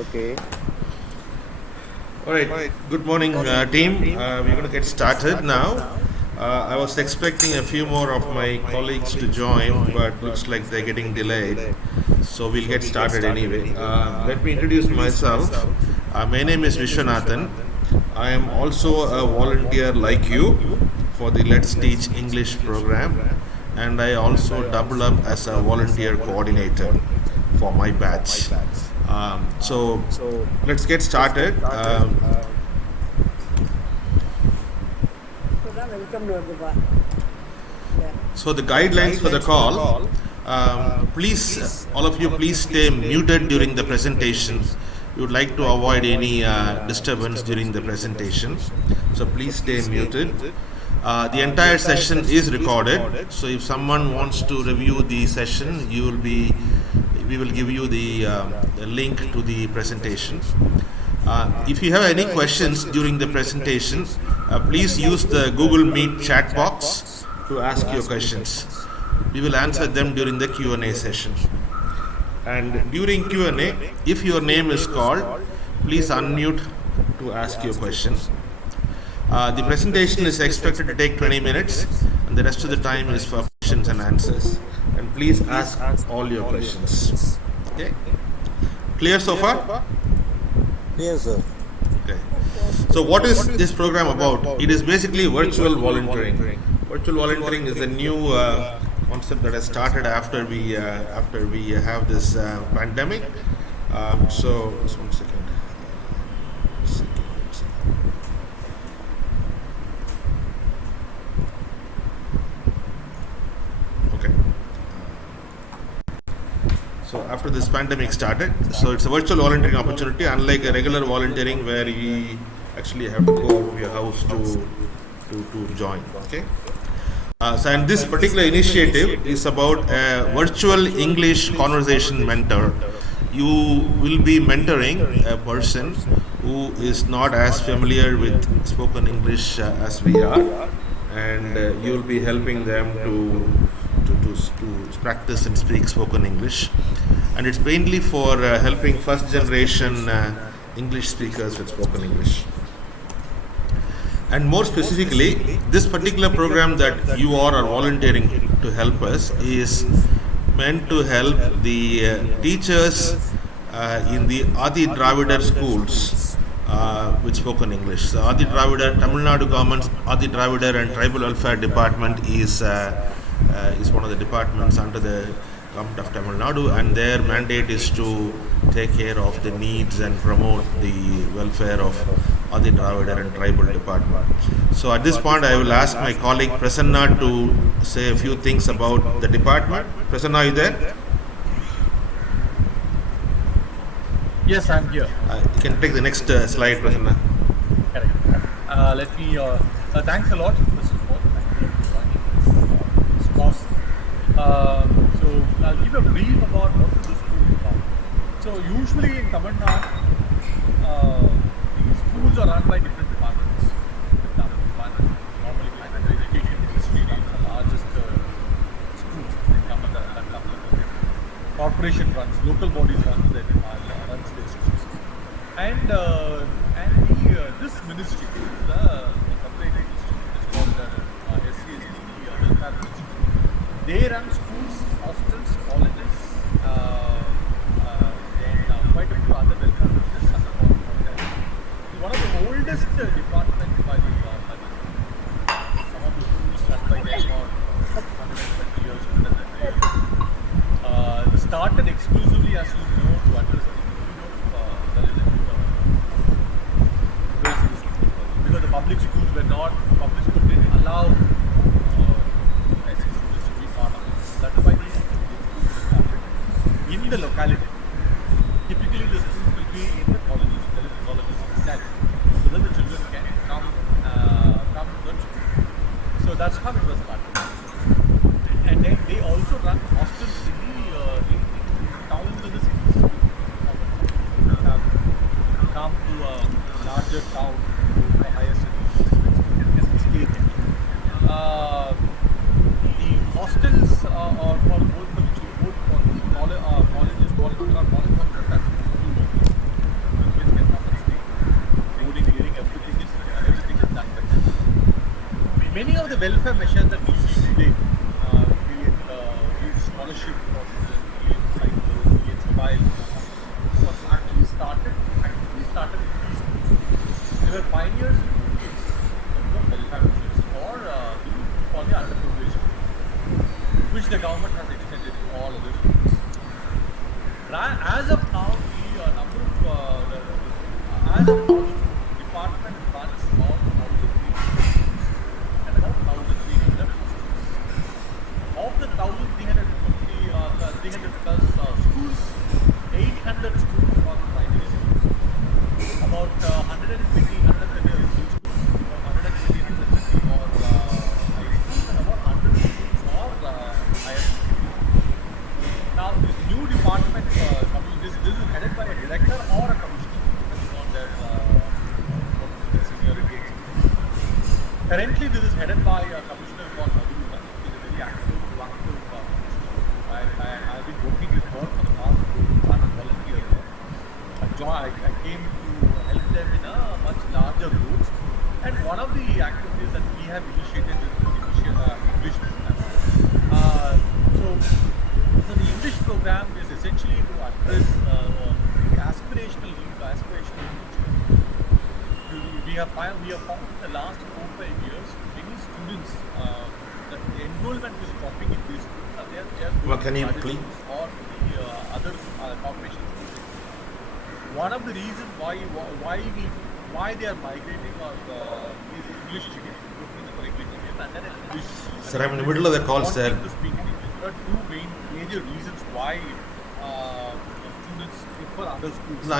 Okay. All right. Good morning, team. We're going to get started now. I was expecting a few more of my colleagues to join, but looks like they're getting delayed. So we'll get started anyway. Let me introduce myself. My name is Vishwanathan. I am also a volunteer like you for the Let's Teach English program, and I also double up as a volunteer coordinator for my batch. So let's get started. So the guidelines for the call, please, all of you, please stay muted during the presentation. We would like to avoid any disturbance during the presentation. So please stay muted. The entire session is recorded. So if someone wants to review the session, we will give you the link to the presentation. If you have any questions during the presentation, please use the Google Meet chat box to ask your questions. We will answer them during the Q&A session. And during Q&A, if your name is called, please unmute to ask your question. The presentation is expected to take 20 minutes, and the rest of the time is for questions and answers. And please ask all your questions. Okay? Clear so far? Yes, sir. Okay. So what is this program about? It is basically virtual volunteering. Virtual volunteering is a new concept that has started after we have this pandemic. So just one second. Okay. So after this pandemic started, so it's a virtual volunteering opportunity, unlike a regular volunteering where you actually have to go out of your house to join. Okay. So and this particular initiative is about a virtual English conversation mentor. You will be mentoring a person who is not as familiar with spoken English as we are, and you will be helping them to practice and speak spoken English. And it's mainly for helping first generation English speakers with spoken English. And more specifically, this particular program that you are volunteering to help us is meant to help the teachers in the Adi Dravidar schools with spoken English. So Adi Dravidar, Tamil Nadu government's Adi Dravidar and Tribal Welfare Department is one of the departments under the government of Tamil Nadu, and their mandate is to take care of the needs and promote the welfare of Adi Dravidar and Tribal Department. So at this point, I will ask my colleague Prasanna to say a few things about the department. Prasanna, are you there? Yes, I'm here. You can take the next slide, Prasanna. Correct. Let me. Thanks a lot. First of all, thank you for joining this course. So I'll give a brief about what is the school about. So usually in Tamil Nadu, the schools are run by different departments. Normally, higher education industry runs the largest schools in Tamil Nadu. Corporation runs, local bodies runs their schools, and this ministry, the separate ministry, is called SCSD, Welfare Ministry. They run schools, hostels, colleges, and quite a few other welfare ministries as a part of that. It's one of the oldest departments by the some of the schools run by them for 120 years, 130 years. It started exclusively, as you know, to address the need of because the public schools didn't allow schools to be part of it. That's why these schools were started in the locality. Typically, the schools will be in the colonies, the colonies itself, so that the children can come to the school. So that's how it was started. And then they also run hostels in towns in the cities. Come to a larger town, to a higher city, the hostels are for both for colleges, college welfare measures that we see today, be it scholarship for students, be it cycles, be it mobile, was actually started in these schools. They were pioneers in two ways in terms of welfare measures for the underprivileged, which the government has extended to all other schools. As of now, the number of as of now, the department runs about 1,300 and about 1,300 hostels. Of the 300 plus schools, 800 schools are primary schools. About 120, 130 schools, about 120, 130 or high schools, and about 100 schools are higher schools. Now, this new department, this is headed by a director or a commissioner, depending on their seniority. Currently, this is headed by a commissioner called Madhurika. She is a very active, proactive commissioner. I've been working with her for the past 2 volunteer there. I came to help them in a much larger roles. And one of the activities that we have initiated is the English program. So the English program is essentially to address the aspirational needs. We have found in the last 4-5 years many students that the enrollment is dropping in these schools. They are going Can you to please? or the other corporation schools. One of the reasons why they are migrating is English medium, and then English. Sir, I'm in the middle of the call, sir. To speak in English. There are two major reasons why students prefer other schools. No,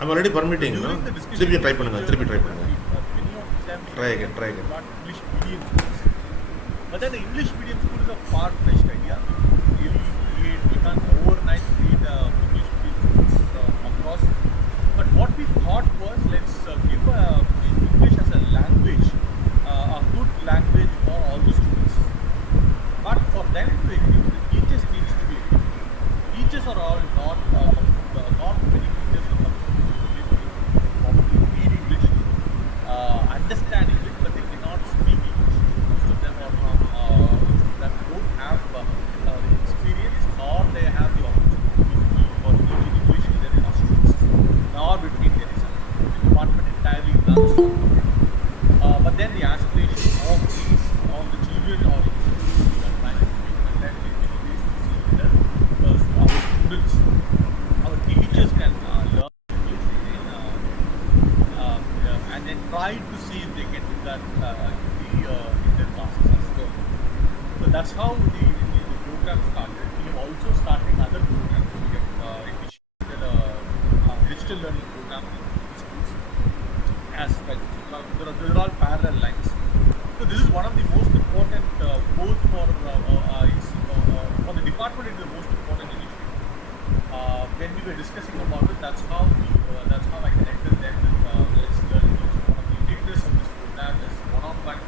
I'm already permitting. No? During the discussion, திருப்பி try பண்ணுங்க. many of them Try again. got English medium schools. But then the English medium school is a far-fetched idea. We can't overnight create English medium schools across. But what we thought was, let's give English as a language, a good language for all the students. But for them to exist, the teachers needs to be equipped. Teachers are all not many teachers are probably read English, understand English, but they cannot speak English. Most of them are that don't have the experience, nor they have the opportunity for teaching English in their classrooms, nor between their exams. The department entirely runs. But then the aspiration of the children or our teachers can learn English and then try to see if they can do that in their classes as well. So that's how the program started. We have also started other programs. We have initiated a digital learning program in schools as well. So there are all parallel lines. So this is one of the most important, both for the department, it is the most important initiative. When we were discussing about it, that's how I connected them with Let's Learn English. One of the uniqueness of this program is one-on-one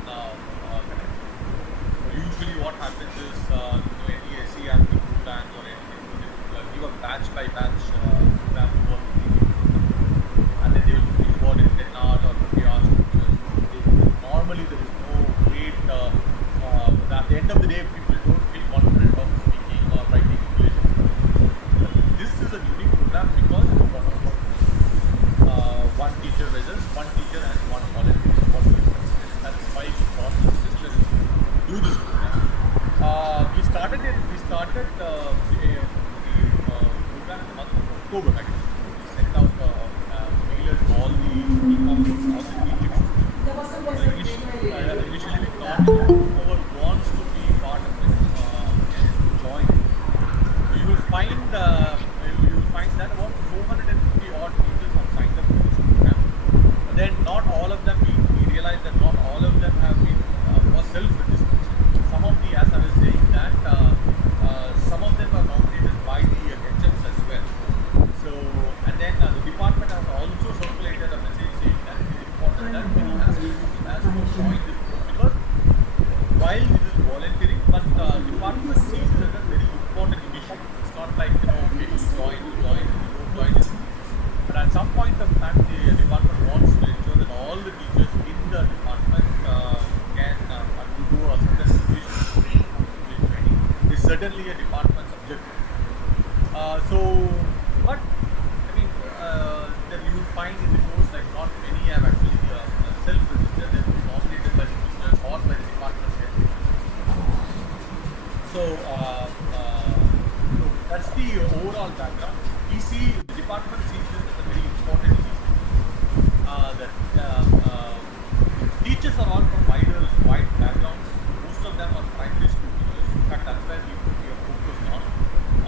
connect. So usually what happens is, any SERP program or anything, they will give a batch by batch program for the and then they will finish about in 10 hours or 20 hours. Normally there is no great, at the end of the day, people don't feel confident of speaking or writing English. This is a unique program because it's one-on-one. One teacher versus one teacher and one volunteer. That's why we thought it's necessary to do this program. We started the program in the month of October. Actually, we sent out mailers to all the e-commerce, all the teachers. Initially, we thought whoever wants to be part of it can join. You will find that about 450 odd teachers have signed up for this program. But then not all of them, we realized that not all of them have been was self-registered. Some of the, as I was saying, that some of them are nominated by the HMs as well. So, and then the department has also circulated a message saying that it is important that many as join this group, because while this is volunteering, but department sees it as a very important initiative. It's not like, okay, you join, you don't join. But at some point of time, the department wants to ensure that all the teachers in the department can contribute we see, the department sees this as a very important issue. That teachers are all from wide backgrounds. Most of them are primary school teachers. In fact, that's where we are focused on.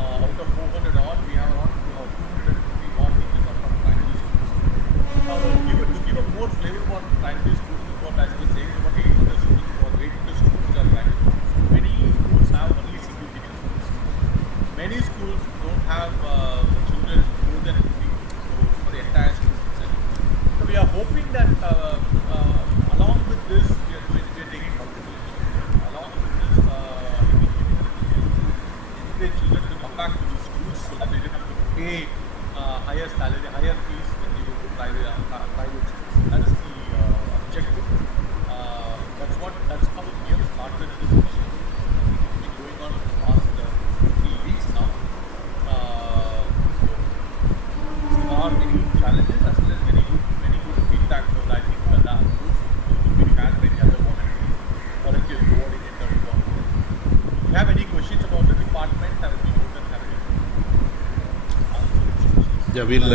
Out of 400 odd, we have around 250 odd teachers are from primary schools. To give a more flavor for primary schools, is what I was saying, about 800 schools or 800 schools which are primary schools. Many schools have only single digit schools. Many schools don't have children more than 50, so for the entire school itself. So we are hoping that along with this, we are taking multiple initiatives. Along with this, encourage children to come back to the schools so that they don't have to pay higher salary, higher fees when they go to private schools. That is the objective. That's how we have started this initiative. It's been going on for the past 3 weeks now. So there are many challenges as well as many good feedback. So I think that those will be had many other volunteer coordinator work. If you have any questions about the department, I will be more than happy to answer. Yeah, we'll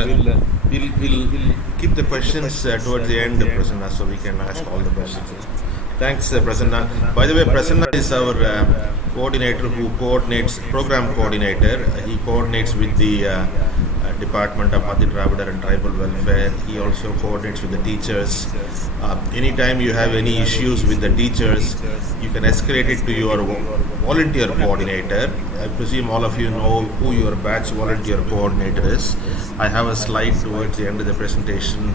keep the questions towards the end, Prasanna, so we can ask all the questions. Thanks, Prasanna. By the way, Prasanna is our coordinator who coordinates, program coordinator. He coordinates with the Department of Adi Dravida and Tribal Welfare. He also coordinates with the teachers. Anytime you have any issues with the teachers, you can escalate it to your volunteer coordinator. I presume all of you know who your batch volunteer coordinator is. I have a slide towards the end of the presentation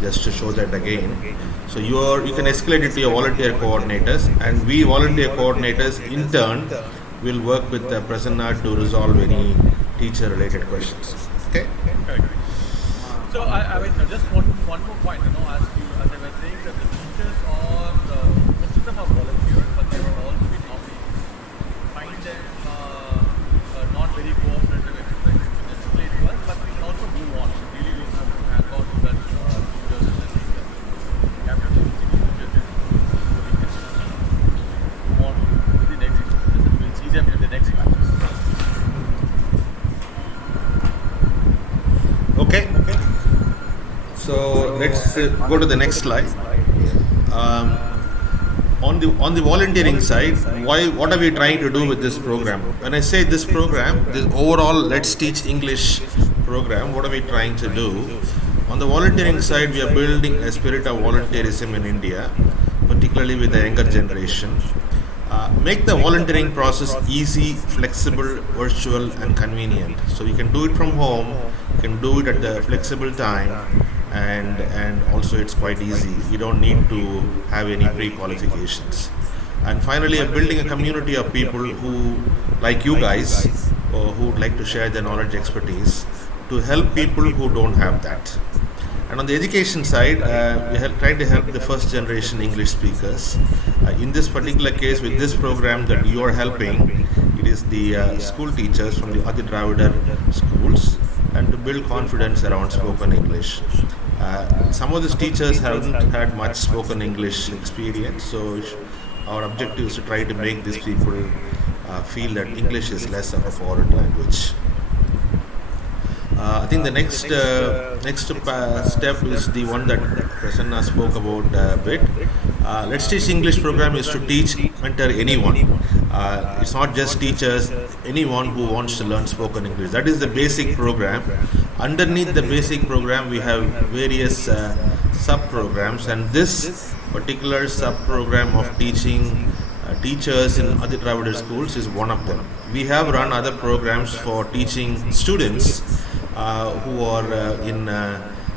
just to show that again. So you can escalate it to your volunteer coordinators, and we volunteer coordinators in turn will work with Prasanna to resolve any teacher related questions. Okay? So I mean, just one more point, as I was saying, that the teachers are, most of them are volunteers, but they were all been nominated. Find them not very cooperative, explain to us, but we can also move on. Really, we have to hang on to that teachers and then we have to teachers so we can move on to the next issue. We'll see them in the next batches. Okay. So let's go to the next slide. On the volunteering side, what are we trying to do with this program? When I say this program, this overall Let's Teach English program, what are we trying to do? On the volunteering side, we are building a spirit of volunteerism in India, particularly with the younger generation. Make the volunteering process easy, flexible, virtual, and convenient. So you can do it from home, you can do it at the flexible time, and also it's quite easy. You don't need to have any pre-qualifications. And finally, building a community of people who, like you guys, who would like to share their knowledge, expertise, to help people who don't have that. And on the education side, we are trying to help the first generation English speakers. In this particular case, with this program that you are helping, it is the school teachers from the Adi Dravida schools, and to build confidence around spoken English. Some of these teachers haven't had much spoken English experience, so our objective is to try to make these people feel that English is less of a foreign language. I think the next step is the one that Prasanna spoke about a bit. Let's Teach English program is to teach, mentor anyone. It's not just teachers, anyone who wants to learn spoken English. That is the basic program. Underneath the basic program, we have various sub-programs, and this particular sub-program of teaching teachers in Adi Dravida schools is one of them. We have run other programs for teaching students who are in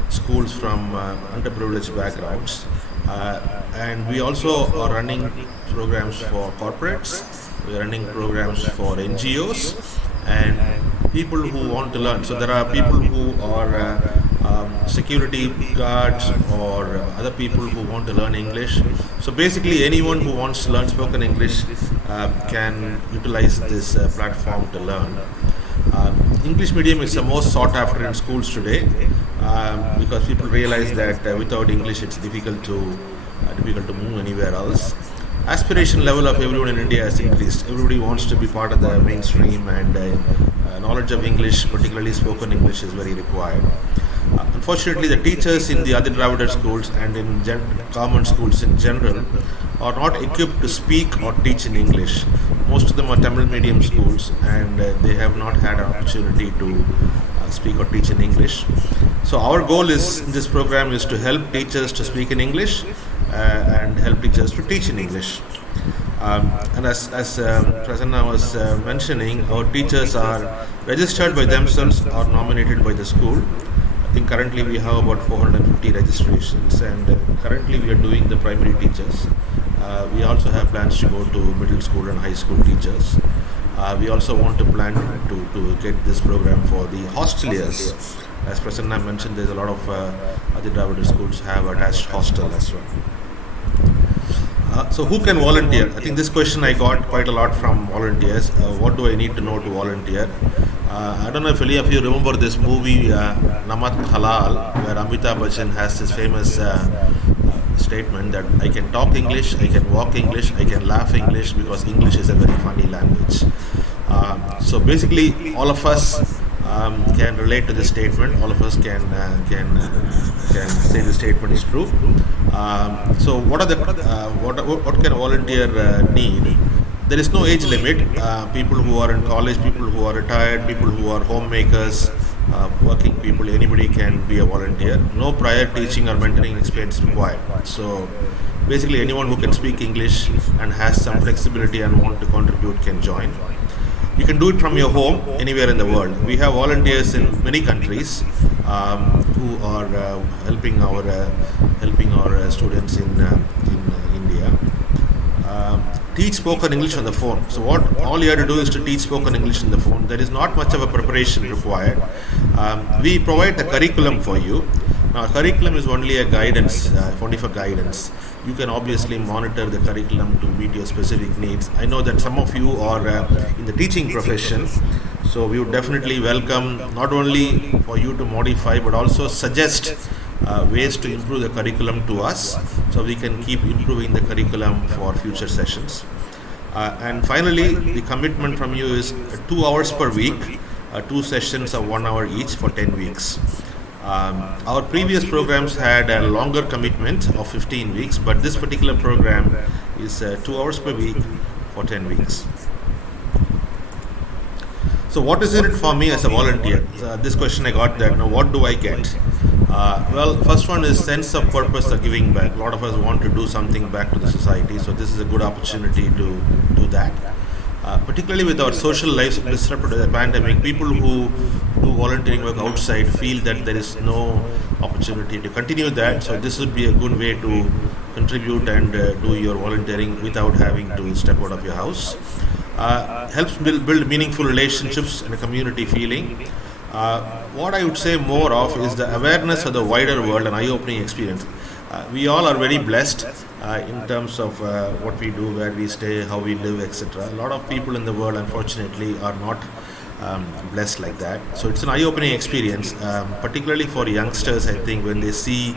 schools from underprivileged backgrounds, and we also are running programs for corporates. We are running programs for NGOs and people who want to learn. So there are people who are security guards or other people who want to learn English. So basically anyone who wants to learn spoken English can utilize this platform to learn. English medium is the most sought after in schools today because people realize that without English it's difficult to move anywhere else. aspiration level of everyone in India has increased. Everybody wants to be part of the mainstream, and knowledge of English, particularly spoken English, is very required. Unfortunately, the teachers in the Adi Dravida schools and in common schools in general are not equipped to speak or teach in English. Most of them are Tamil medium schools, and they have not had an opportunity to speak or teach in English. So our goal is in this program is to help teachers to speak in English and help teachers to teach in English. And as Prasanna was mentioning, our teachers are registered by themselves or nominated by the school. I think currently we have about 450 registrations, and currently we are doing the primary teachers. We also have plans to go to middle school and high school teachers. We also want to plan to get this program for the hosteliers. As Prasanna mentioned, there's a lot of Adi Dravida schools have attached hostel as well. So who can volunteer? I think this question I got quite a lot from volunteers. What do I need to know to volunteer? I don't know if any of you remember this movie Namat Halal, where Amitabh Bachchan has this famous statement that I can talk English, I can walk English, I can laugh English, because English is a very funny language. So basically, all of us can relate to this statement. All of us can say the statement is true. So what can a volunteer need? There is no age limit. People who are in college, people who are retired, people who are homemakers, working people, anybody can be a volunteer. No prior teaching or mentoring experience required. So basically, anyone who can speak English and has some flexibility and want to contribute can join. You can do it from your home, anywhere in the world. We have volunteers in many countries who are helping our students in India. Teach spoken English on the phone. So all you have to do is to teach spoken English on the phone. There is not much of a preparation required. We provide the curriculum for you. Now, curriculum is only a guidance, only for guidance. You can obviously monitor the curriculum to meet your specific needs. I know that some of you are in the teaching profession, so we would definitely welcome not only for you to modify but also suggest ways to improve the curriculum to us, so we can keep improving the curriculum for future sessions. And finally, the commitment from you is 2 hours per week, 2 sessions of 1 hour each for 10 weeks. Our previous programs had a longer commitment of 15 weeks, but this particular program is 2 hours per week for 10 weeks. So what is in it for me as a volunteer? This question I got that. Now, what do I get? Well, first one is sense of purpose of giving back. A lot of us want to do something back to the society, so this is a good opportunity to do that. Particularly with our social lives disrupted by the pandemic, people who do volunteering work outside feel that there is no opportunity to continue that. So this would be a good way to contribute and do your volunteering without having to step out of your house. Helps build meaningful relationships and a community feeling. What I would say more of is the awareness of the wider world and eye-opening experience. We all are very blessed in terms of what we do, where we stay, how we live, etc. A lot of people in the world, unfortunately, are not blessed like that. So it's an eye-opening experience, particularly for youngsters. I think when they see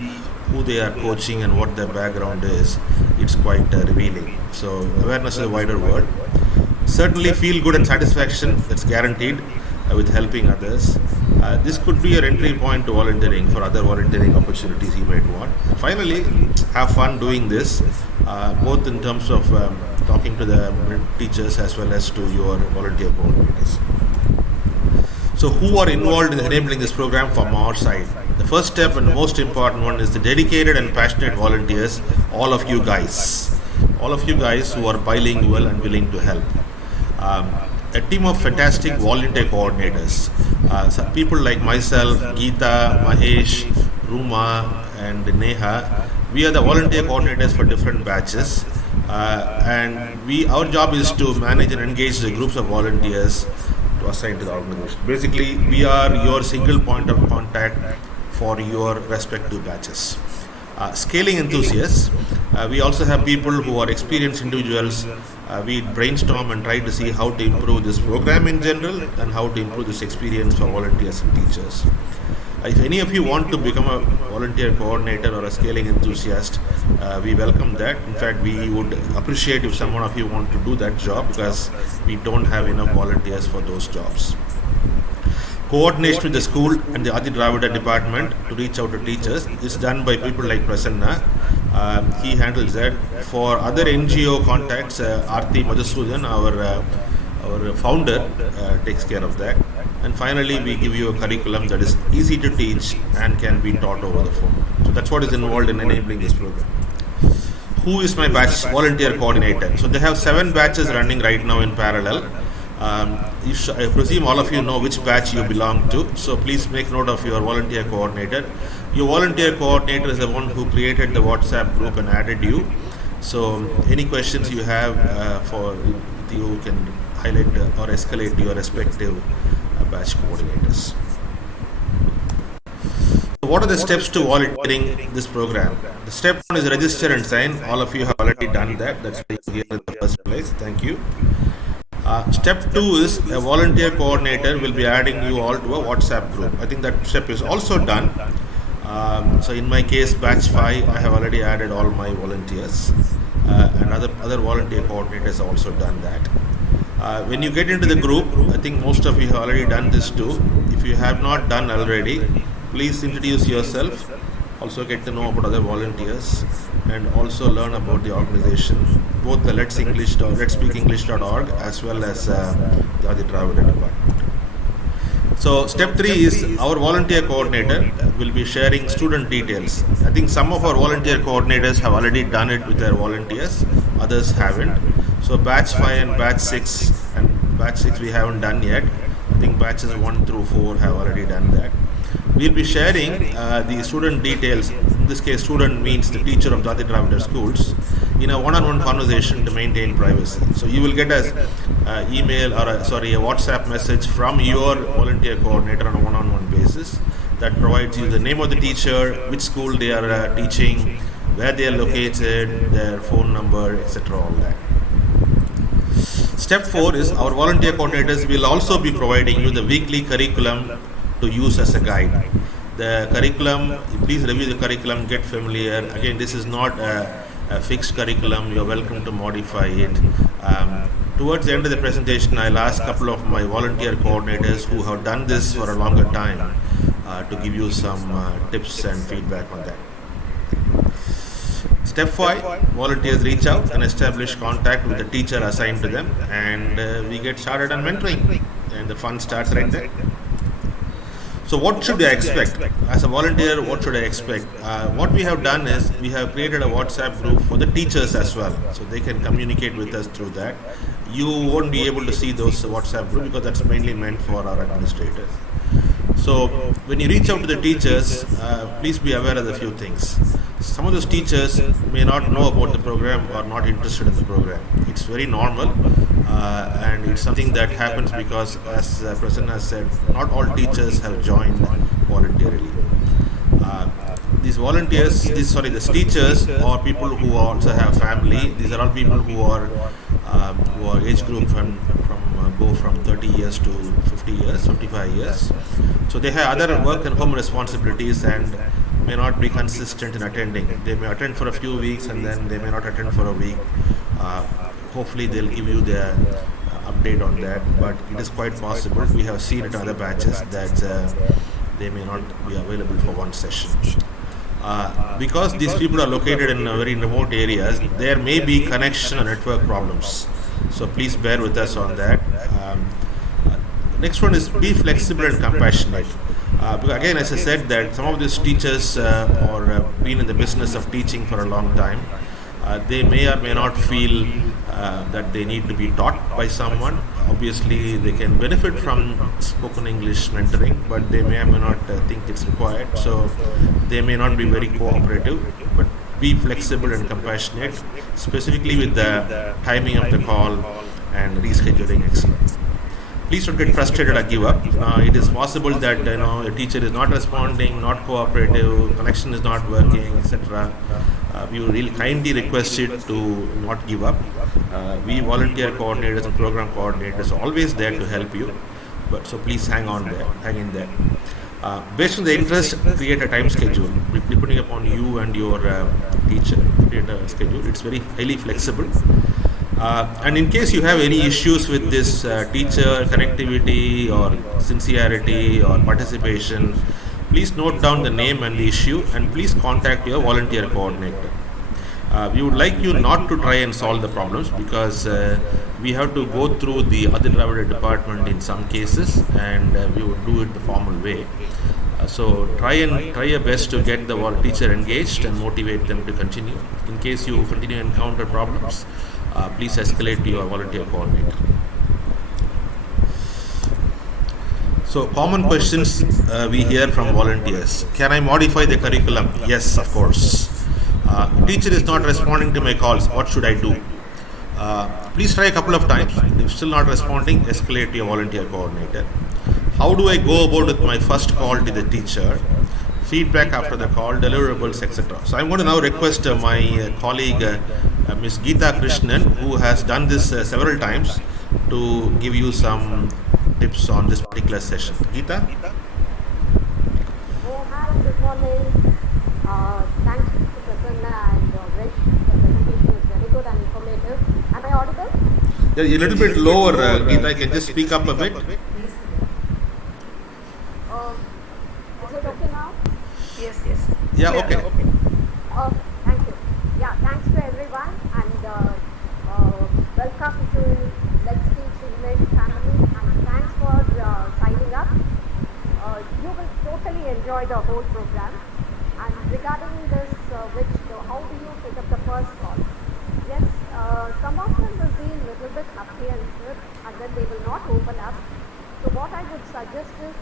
who they are coaching and what their background is, it's quite revealing. So awareness of the wider world. Certainly feel good and satisfaction, that's guaranteed, with helping others. This could be your entry point to volunteering for other volunteering opportunities you might want. And finally, have fun doing this, both in terms of talking to the teachers as well as to your volunteer coordinators. So who are involved in enabling this program from our side? The first step and the most important one is the dedicated and passionate volunteers, all of you guys. All of you guys who are bilingual and willing to help. A team of fantastic volunteer coordinators. So people like myself, Geeta, Mahesh, Ruma, and Neha. We are the volunteer coordinators for different batches. And our job is to manage and engage the groups of volunteers to assign to the organization. Basically, we are your single point of contact for your respective batches. Scaling enthusiasts, we also have people who are experienced individuals. We brainstorm and try to see how to improve this program in general and how to improve this experience for volunteers and teachers. If any of you want to become a volunteer coordinator or a scaling enthusiast, we welcome that. In fact, we would appreciate if someone of you want to do that job, because we don't have enough volunteers for those jobs. Coordination with the school and the Adi Dravida department to reach out to teachers is done by people like Prasanna. He handles that. For other NGO contacts, Aarti Madhusudan, our founder, takes care of that. And finally, we give you a curriculum that is easy to teach and can be taught over the phone. So that's what is involved in enabling this program. Who is my batch volunteer coordinator? So they have 7 batches running right now in parallel. I presume all of you know which batch you belong to. So please make note of your volunteer coordinator. Your volunteer coordinator is the one who created the WhatsApp group and added you. So any questions you have you can highlight or escalate to your respective batch coordinators. So what are the steps to volunteering this program? The step 1 is register and sign. All of you have already done that. That's why you're here in the first place. Thank you. Step 2 is a volunteer coordinator will be adding you all to a WhatsApp group. I think that step is also done. So in my case, batch 5, I have already added all my volunteers, and other volunteer coordinators have also done that. When you get into the group, I think most of you have already done this too. If you have not done already, please introduce yourself, also get to know about other volunteers, and also learn about the organization, both the letspeakenglish.org as well as the Adi Dravida department. So step 3 is our volunteer coordinator will be sharing student details. I think some of our volunteer coordinators have already done it with their volunteers, others haven't. So batch 5 and batch 6 we haven't done yet. I think batches 1 through 4 have already done that. We'll be sharing the student details. In this case, student means the teacher of the Adi Dravida schools, in a one-on-one conversation to maintain privacy. So you will get a WhatsApp message from your volunteer coordinator on a one-on-one basis that provides you the name of the teacher, which school they are teaching, where they are located, their phone number, etc. all that. Step 4 is our volunteer coordinators will also be providing you the weekly curriculum to use as a guide. The curriculum, please review the curriculum, get familiar. Again, this is not a fixed curriculum. You're welcome to modify it. Towards the end of the presentation, I'll ask a couple of my volunteer coordinators who have done this for a longer time to give you some tips and feedback on that. Step 5, volunteers reach out and establish contact with the teacher assigned to them, and we get started on mentoring, and the fun starts right there. So what should I expect? As a volunteer, what should I expect? What we have done is we have created a WhatsApp group for the teachers as well, so they can communicate with us through that. You won't be able to see those WhatsApp groups because that's mainly meant for our administrators. So when you reach out to the teachers, please be aware of a few things. Some of those teachers may not know about the program or not interested in the program. It's very normal, and it's something that happens because, as Prasanna said, not all teachers have joined voluntarily. These teachers are people who also have family. These are all people who are age group go from 30 years to 50 years, 55 years. So they have other work and home responsibilities and may not be consistent in attending. They may attend for a few weeks and then they may not attend for a week. Hopefully they'll give you the update on that, but it is quite possible. We have seen it in other batches that they may not be available for one session. Because these people are located in very remote areas, there may be connection or network problems. So please bear with us on that. Next one is be flexible and compassionate. Because again, as I said, that some of these teachers or been in the business of teaching for a long time, they may or may not feel that they need to be taught by someone. Obviously, they can benefit from spoken English mentoring, but they may or may not think it's required. So they may not be very cooperative, but be flexible and compassionate, specifically with the timing of the call and rescheduling excellence. please don't get frustrated or give up. It is possible that a teacher is not responding, not cooperative, connection is not working, etc. We really kindly request it to not give up. We volunteer coordinators and program coordinators are always there to help you. But so please hang in there. Based on the interest, create a time schedule. Depending upon you and your teacher, create a schedule. It's very highly flexible. And in case you have any issues with this teacher connectivity or sincerity or participation, please note down the name and the issue, and please contact your volunteer coordinator. We would like you not to try and solve the problems, because we have to go through the Adi Dravida department in some cases, and we would do it the formal way. So try your best to get the teacher engaged and motivate them to continue. In case you continue to encounter problems, please escalate to your volunteer coordinator. So common questions we hear from volunteers. Can I modify the curriculum? Yes, of course. Teacher is not responding to my calls. What should I do? Please try a couple of times. If still not responding, escalate to your volunteer coordinator. How do I go about with my first call to the teacher? Feedback after the call, deliverables, etc. So I'm going to now request my colleague, Ms. Geeta Krishnan, who has done this several times, to give you some tips on this particular session. Geeta? Oh, hi, good morning. Thanks to Prasanna and Rich. The presentation is very good and informative. Am I audible? Yeah, a little bit lower, Geeta. Can you just speak up a bit? Is it okay now? Yes. Yeah, okay. Oh, thank you. Yeah, thanks to everyone and welcome to Let's Teach English family, and thanks for signing up. You will totally enjoy the whole program. And regarding this, how do you pick up the first call? Yes, some of them will be a little bit apprehensive and then they will not open up. So what I would suggest is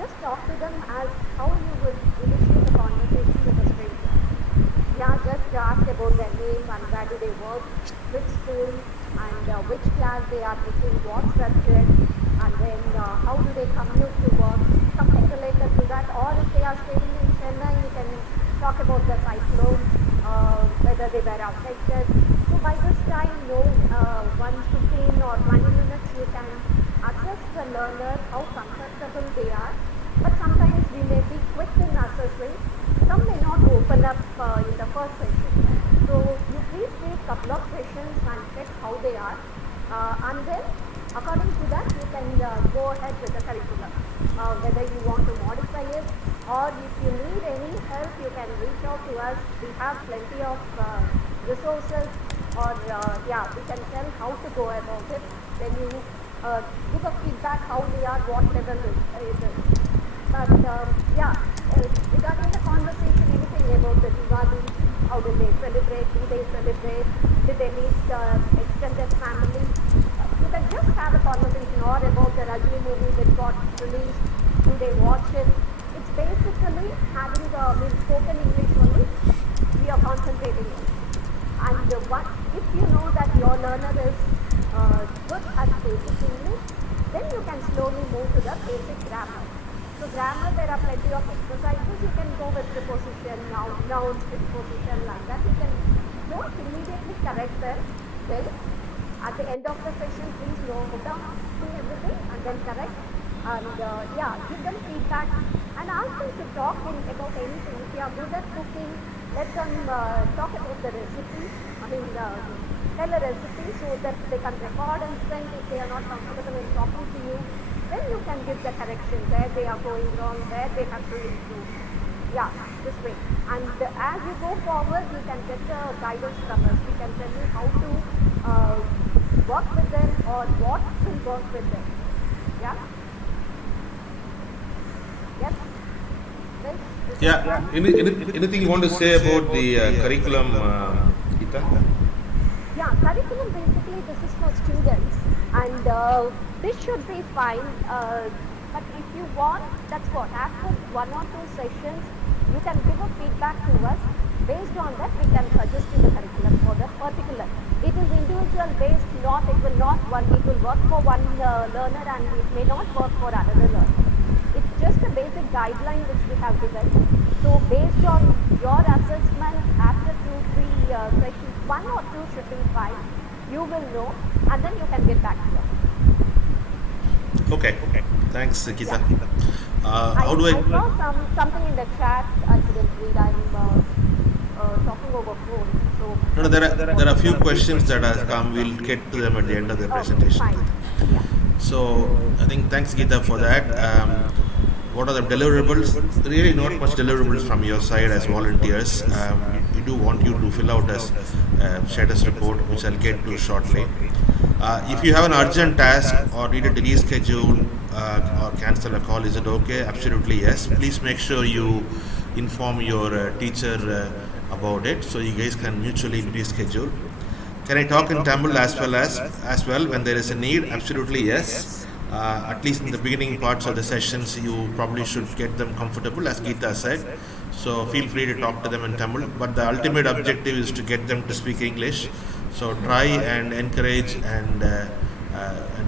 just talk to them as how you would initiate a conversation with a stranger. Yeah, just ask about their name and where do they work, which school and which class they are taking, what subject, and then how do they commute to work, something related to that. Or if they are staying in Chennai, you can talk about the cyclone, whether they were affected. So by this time, 15 or 20 minutes, you can assess the learner, how comfortable they are. But sometimes we may be quick in assessing. Some may not open up in the first session. So you please take a couple of sessions and check how they are. And then according to that, you can go ahead with the curriculum. Whether you want to modify it, or if you need any help, you can reach out to us. We have plenty of resources, or we can tell how to go about it. Then you give a feedback how they are, what level it is. But regarding the conversation, anything about the Diwali, how do they celebrate, did they meet extended family? You can just have a conversation, or about the Rajini movie that got released, do they watch it? It's basically having spoken English only, we are concentrating on. And if you know that your learner is good at basic English, then you can slowly move to the basic grammar. So grammar, there are plenty of exercises. You can go with preposition, nouns, preposition, like that. You can don't immediately correct them. Well, at the end of the session, please note down everything and then correct. And give them feedback and ask them to talk about anything. If you are good at cooking, let them talk about the recipe. Tell a recipe so that they can record and send. If they are not comfortable in talking to you, then you can give the correction where they are going wrong, where they have to improve. Yeah, this way. And as you go forward, you can get the guidance from us. We can tell you how to work with them or what will work with them. Yeah? Yes? Yeah. Anything you want to say about the curriculum, Geeta? Yeah, curriculum basically this is for students, and this should be fine. But if you want, that's what. After 1 or 2 sessions, you can give a feedback to us. Based on that, we can suggest you the curriculum for that particular. It is individual based, not it will not work. It will work for one learner and it may not work for another learner. It's just a basic guideline which we have given. So based on your assessment, after 2-3 sessions, 1 or 2 should be fine. You will know, and then you can get back to us. Okay. Thanks, Geeta. I How do I? saw something in the chat. I couldn't read. I'm talking over phone. So No, there are a few questions that have come. We'll get to them at the end of the presentation. fine. Yeah. So I think thanks, Geeta, for that. What are the deliverables? Really not much deliverables from your side as volunteers. We do want you to fill out a status report, which I'll get to shortly. If you have an urgent task or needed to reschedule or cancel a call, is it okay? Absolutely yes. Please make sure you inform your teacher about it so you guys can mutually reschedule. Can I talk in Tamil as well when there is a need? Absolutely yes. At least in the beginning parts of the sessions, you probably should get them comfortable, as Geeta said. So feel free to talk to them in Tamil. But the ultimate objective is to get them to speak English. So try and encourage and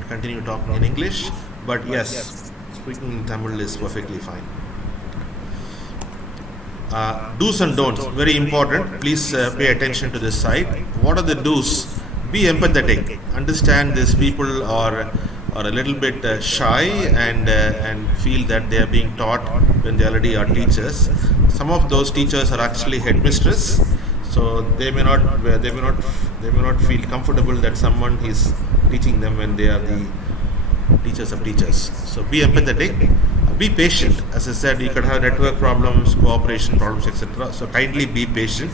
continue talking in English. But yes, speaking in Tamil is perfectly fine. Do's and don'ts, very important. Please pay attention to this side. What are the do's? Be empathetic. Understand these people are a little bit shy and feel that they are being taught when they already are teachers. Some of those teachers are actually headmistress, so they may not feel comfortable that someone is teaching them when they are the teachers of teachers. So be empathetic. Be patient. As I said, you could have network problems, cooperation problems, etc. So kindly be patient.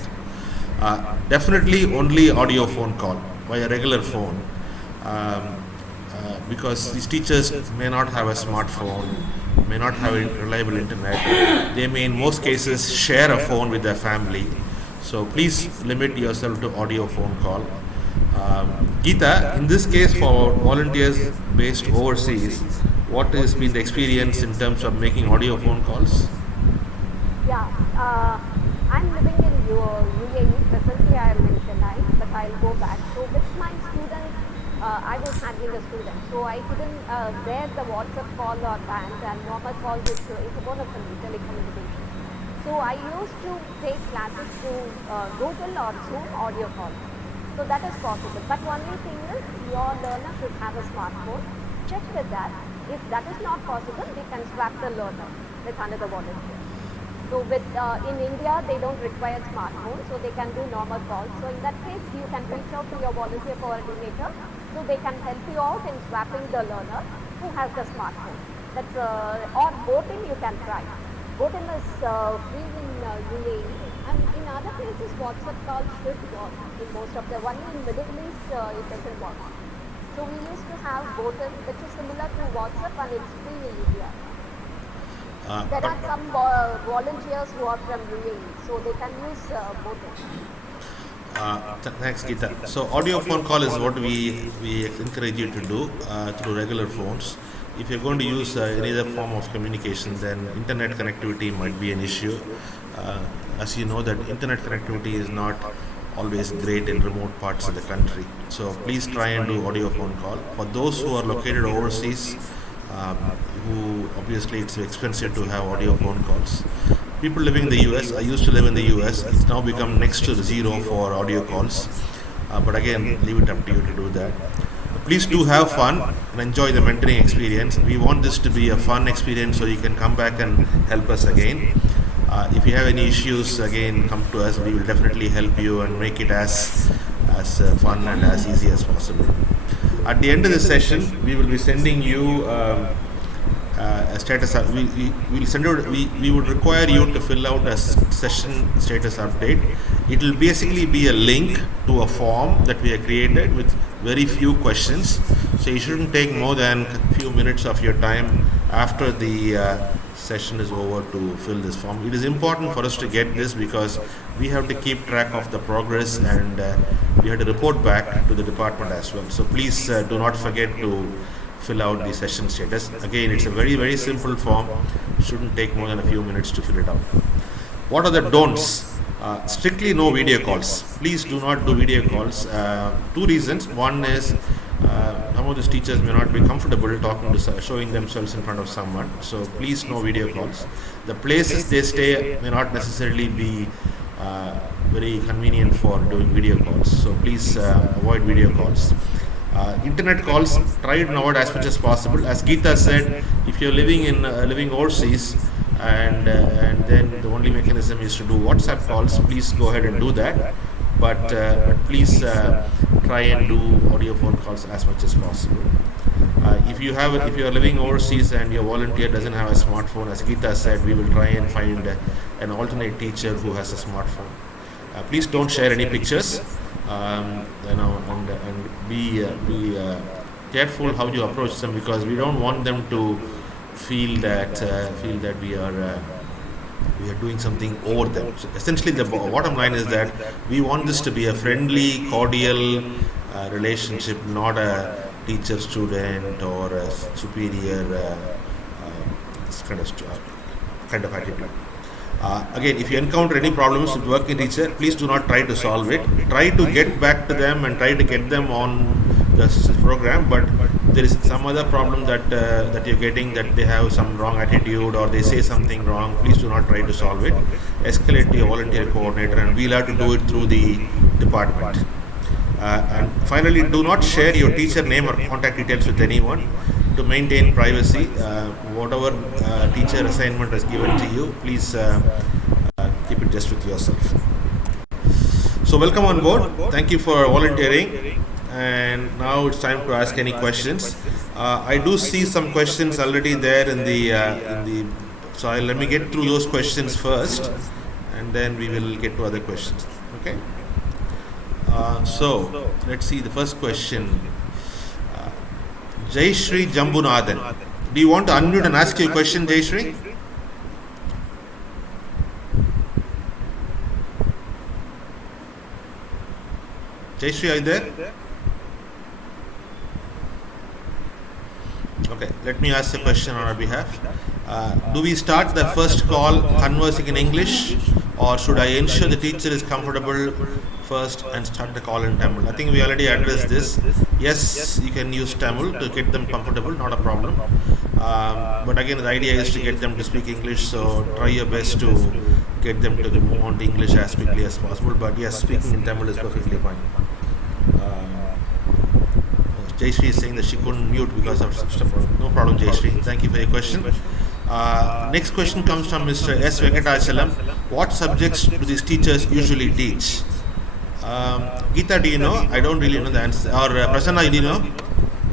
Definitely only audio phone call via regular phone, because these teachers may not have a smartphone, may not have reliable internet. They may in most cases share a phone with their family. So please limit yourself to audio phone call. Geeta, in this case for volunteers based overseas, what has been the experience in terms of making audio phone calls? Yeah, I'm living in UAE. Presently, I am in Chennai, but I'll go back. So with my students, I was handling a student, so I couldn't bear the WhatsApp call or band and normal call with interphone telecommunication. So I used to take classes through Google or Zoom audio call. So that is possible. But only thing is, your learner should have a smartphone. Check with that. If that is not possible, we can swap the learner with another volunteer. So with in India, they don't require smartphone, so they can do normal calls. So in that case, you can reach out to your volunteer coordinator, so they can help you out in swapping the learner who has the smartphone. That's or boating you can try. Boating is free in UAE, and in other places, WhatsApp calls should work. In most of the one in Middle East, it doesn't work. So we used to have Botan, which is similar to WhatsApp, and it's free in India. There are some volunteers who are from UAE, so they can use Botan. Thanks, Geeta. So audio phone call is what we encourage you to do through regular phones. If you're going to use any other form of communication, then internet connectivity might be an issue. As you know, that internet connectivity is not always great in remote parts of the country. So please try and do audio phone call. For those who are located overseas, who obviously it's expensive to have audio phone calls. People living in the US, I used to live in the US, it's now become next to zero for audio calls. But again, leave it up to you to do that. Please do have fun and enjoy the mentoring experience. We want this to be a fun experience so you can come back and help us again. If you have any issues, again, come to us. We will definitely help you and make it as fun and as easy as possible. At the end of the session, we will be sending you a status. We would require you to fill out a session status update. It will basically be a link to a form that we have created with very few questions. So you shouldn't take more than a few minutes of your time after the session is over to fill this form. It is important for us to get this because we have to keep track of the progress and we have to report back to the department as well. So please do not forget to fill out the session status. Again, it's a very, very simple form. Shouldn't take more than a few minutes to fill it out. What are the don'ts? Strictly no video calls. Please do not do video calls. Two reasons. One is some of these teachers may not be comfortable talking to showing themselves in front of someone. So please no video calls. The places they stay may not necessarily be very convenient for doing video calls. So please avoid video calls. Internet calls, try to avoid as much as possible. As Geeta said, if you're living overseas and then the only mechanism is to do WhatsApp calls, please go ahead and do that. But please try and do audio phone calls as much as possible. If you are living overseas and your volunteer doesn't have a smartphone, as Geeta said, we will try and find an alternate teacher who has a smartphone. Please don't share any pictures. And be careful how you approach them, because we don't want them to feel that we are doing something over them. So essentially, the bottom line is that we want this to be a friendly, cordial relationship, not a teacher-student or a superior kind of attitude. Again, if you encounter any problems with working teacher, please do not try to solve it. Try to get back to them and try to get them on the program. But there is some other problem that you're getting, that they have some wrong attitude or they say something wrong. Please do not try to solve it. Escalate to your volunteer coordinator, and we'll have to do it through the department. And finally, do not share your teacher name or contact details with anyone. To maintain privacy, whatever teacher assignment is given to you, please keep it just with yourself. So welcome on board. Thank you for volunteering. And now it's time to ask any questions. I do see some questions already there in the. So let me get through those questions first, and then we will get to other questions. Okay. So let's see the first question. Jayashree Jambunathan. Do you want to unmute and ask your question, Jayashree? Jayashree, are you there? Okay, let me ask the question on our behalf. Do we start the first call conversing in English, or should I ensure the teacher is comfortable first and start the call in Tamil? I think we already addressed this. Yes, you can use Tamil to get them comfortable, not a problem. But again, the idea is to get them to speak English, so try your best to get them to move on to English as quickly as possible. But yes, speaking in Tamil is perfectly fine. Jayashree is saying that she couldn't mute because of some stuff. No problem, Jayashree. Thank you for your question. Next question comes from Mr. S. Venkatachalam. What subjects do these teachers usually teach? Geeta, do you know? I don't really know the answer. Or Prasanna, do you know?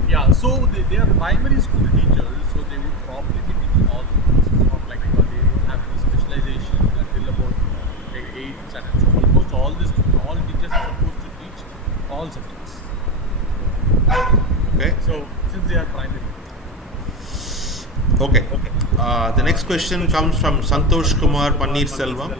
Yeah, so they are primary school teachers, so they would probably be teaching all subjects. It's not like they don't have any specialization until about 8th standard. So almost all teachers are supposed to teach all subjects. Okay. So since they are primary. Okay. The next question comes from Santosh Kumar Paneer Selvam.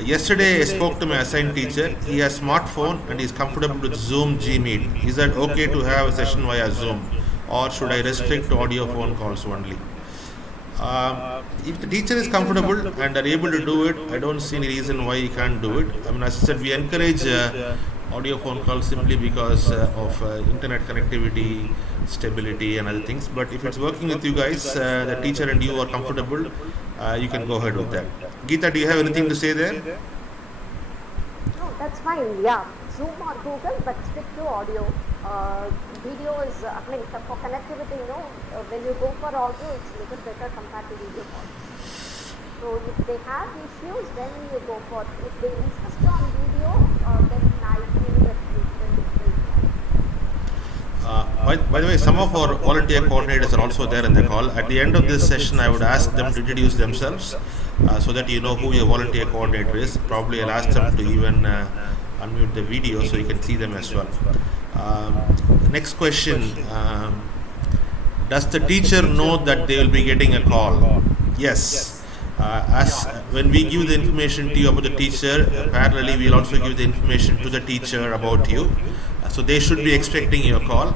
Yesterday I spoke to my assigned teacher. He has smartphone and is comfortable with Zoom Gmeet. Is that okay to have a session via Zoom, or should I restrict to audio phone calls only? If the teacher is comfortable and are able to do it, I don't see any reason why he can't do it. I mean, as I said, we encourage audio phone calls simply because of internet connectivity, stability and other things. But if it's working with you guys, the teacher and you are comfortable, you can go ahead with that. Geeta, do you have anything to say there? No, that's fine. Yeah, Zoom or Google, but stick to audio. Video is, for connectivity, when you go for audio, it's a little better compared to video call. So if they have issues, then you go for. If they insist on video, then I feel that By the way, some of our volunteer coordinators are also there in the call. At the end of this session, I would ask them to introduce themselves so that you know who your volunteer coordinator is. Probably I'll ask them to even unmute the video so you can see them as well. Next question. Does the teacher know that they will be getting a call? Yes. When we give the information to you about the teacher, parallelly we will also give the information to the teacher about you. So they should be expecting your call.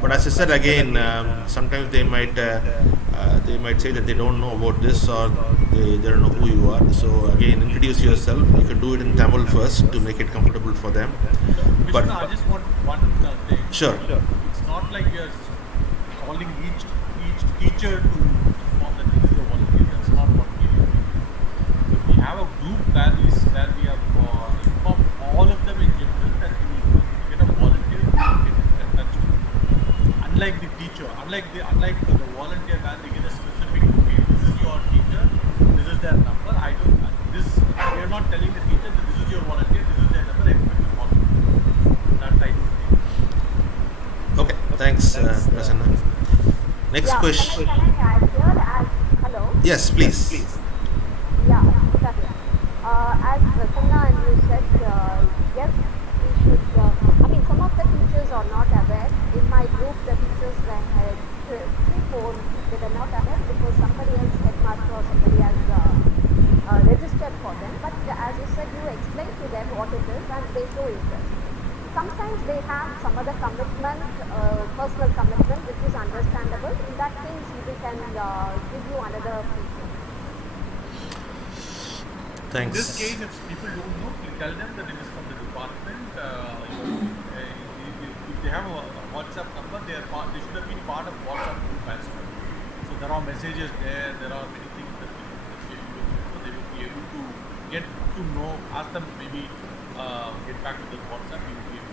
But as I said again, sometimes they might say that they don't know about this, or they don't know who you are. So again, introduce yourself. You can do it in Tamil first to make it comfortable for them. But Vishnu, I just want one thing. sure. It's not like you're calling each teacher to inform that this is a volunteer. That's not what we are doing. So we have a group where we have informed all of them in general that we will get a volunteer to get in touch with. Unlike the teacher, unlike the volunteer where they get a specific, okay, this is your teacher, this is their number. We are not telling the teacher that this is your volunteer, this is their number, expect to follow. That I don't think. Okay, thanks, Prasanna. Next Yeah, question. can I add here as hello? Yes, please. Yeah, Anita here. As Prasanna and you said, yes, we should. I mean, some of the teachers are not aware. In my group, the teachers were had 3-4. They were not aware because somebody else, headmaster or somebody else, registered for them. But as you said, you explained to them what it is, and they show interest. Sometimes they have some other commitment, personal commitment, which is understandable. In that case, we can give you another feature. Thanks. In this case, if people don't know, you tell them that it is from the department. If they have a WhatsApp number, they should have been part of WhatsApp group as well. So there are messages there. There are many things that they will be able to get to know. Ask them maybe get back to the WhatsApp. You will be able to.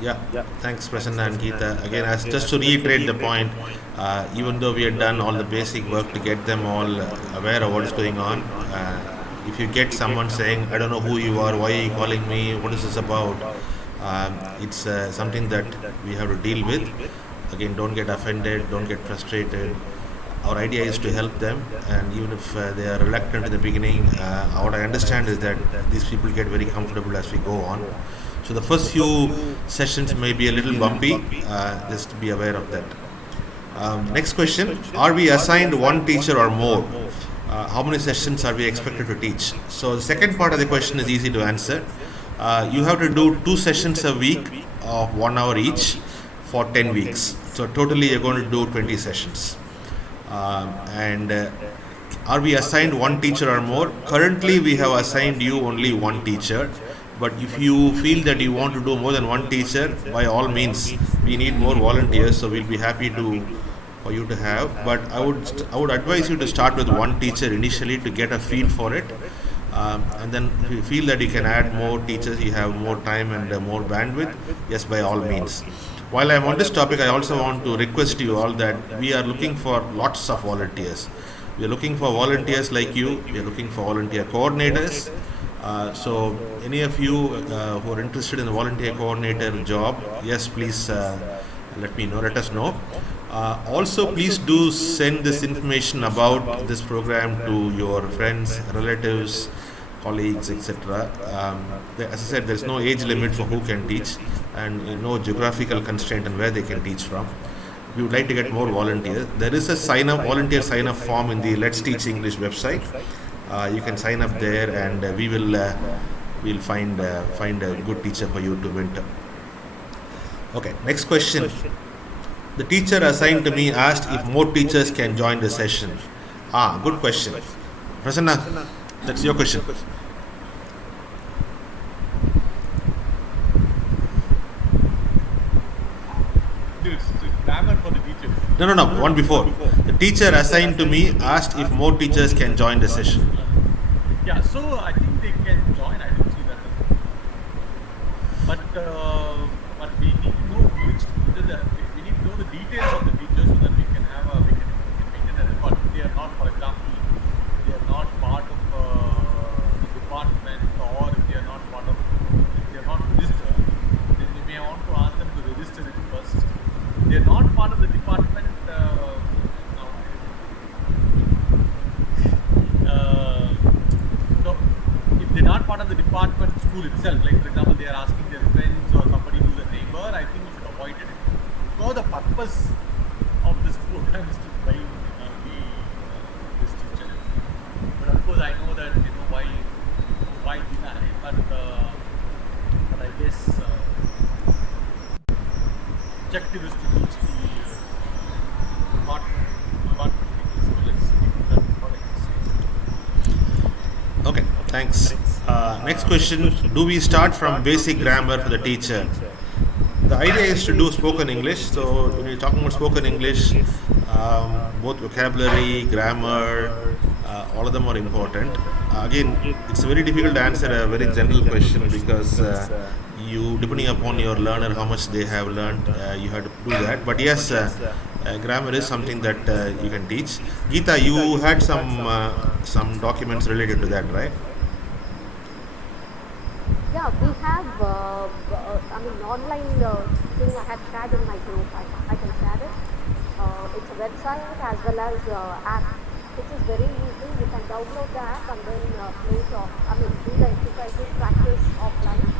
Yeah. Thanks, Prasanna and Geeta. Again, just to reiterate the point, even though we had done all the basic work to get them all aware of what is going on, if you get someone saying, I don't know who you are, why are you calling me, what is this about, it's something that we have to deal with. Again, don't get offended, don't get frustrated. Our idea is to help them, and even if they are reluctant in the beginning, what I understand is that these people get very comfortable as we go on. So the first few sessions may be a little bumpy, just be aware of that. Next question, are we assigned one teacher or more? How many sessions are we expected to teach? So the second part of the question is easy to answer. You have to do 2 sessions a week of 1 hour each for 10 weeks. So totally you're going to do 20 sessions. Are we assigned one teacher or more? Currently we have assigned you only one teacher. But if you feel that you want to do more than one teacher, by all means, we need more volunteers, so we'll be happy for you to have. But I would advise you to start with one teacher initially to get a feel for it, and then if you feel that you can add more teachers, you have more time and more bandwidth, yes, by all means. While I'm on this topic, I also want to request you all that we are looking for lots of volunteers. We are looking for volunteers like you. We are looking for volunteer coordinators. So any of you who are interested in the volunteer coordinator job, yes, please let us know. Also, please do send this information about this program to your friends, relatives, colleagues, etc. As I said, there's no age limit for who can teach and no geographical constraint on where they can teach from. We would like to get more volunteers. There is a volunteer sign-up form in the Let's Teach English website. You can sign up there, and we'll find a good teacher for you to mentor. Okay, next question. The teacher assigned to me asked if more teachers can join the session. Good question. Prasanna, that's your question. It's grammar for the teacher. No, one before. The teacher assigned to me asked if more teachers can join the session. Yeah, so I think they can join. I don't see that. But we need to know we need to know the details of the teachers so that we can maintain a record. If they are not, for example, they are not part of the department, or if they are not registered, then we may want to ask them to register it first. If they are not part of the department. They're not part of the department school itself, like for example they are asking their friends or somebody who's a neighbor, I think we should avoid it. Because the purpose of this program is to train this teacher. But of course I know that why deny, but I guess objective is to teach the department people, so let's keep that. Thanks. Next question: do we start from basic grammar for the teacher? The idea is to do spoken English. So when you're talking about spoken English, both vocabulary, grammar, all of them are important. Again, it's very difficult to answer a very general question because you, depending upon your learner, how much they have learned, you have to do that. But yes, grammar is something that you can teach. Geeta, you had some documents related to that, right? Yeah, we have, online thing I have shared in my group. I can share it. It's a website as well as app, which is very easy. You can download the app and then play it off. Do the exercises, practice offline.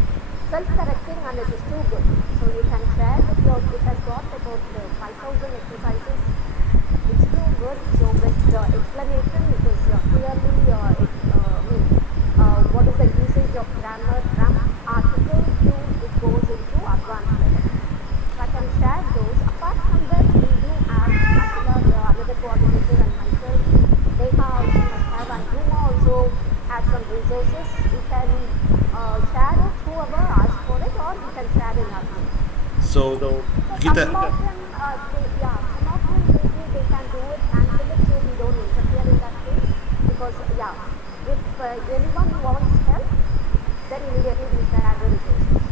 Self-correcting, and it is too good. So you can share with your, it has got about 5,000 exercises. It's too good. So with the explanation, it is clearly, what is the usage of grammar from article to it goes into advanced level. So I can share those. Apart from that, we do have another coordinator and myself. They also must have, and Uma also has some resources. We can share it, whoever asks for it, or we can share in our group. So, So Geeta, some of them, some of them maybe they can do it and fill it, so we don't interfere in that case. Because if anyone wants help, then immediately we share the resources.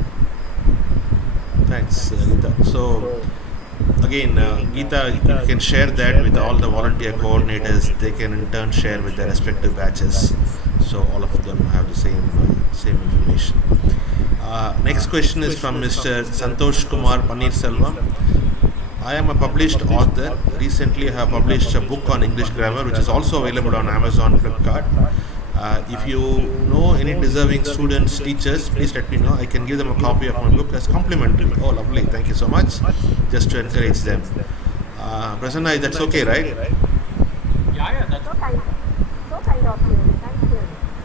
thanks, Geeta. So, again, Geeta, you can share that with all the volunteer coordinators. They can in turn share with their respective batches, so all of them have the same information. Next question is from Mr. Santosh Kumar Paneerselvam. I am a published author. Recently, I have published a book on English grammar, which is also available on Amazon, Flipkart. If you know any deserving students, teachers, please let me know. I can give them a copy of my book as complimentary. Oh, lovely. Thank you so much. Just to encourage them. Prasanna, that's okay, right? Yeah, that's So kind of you. Thank you.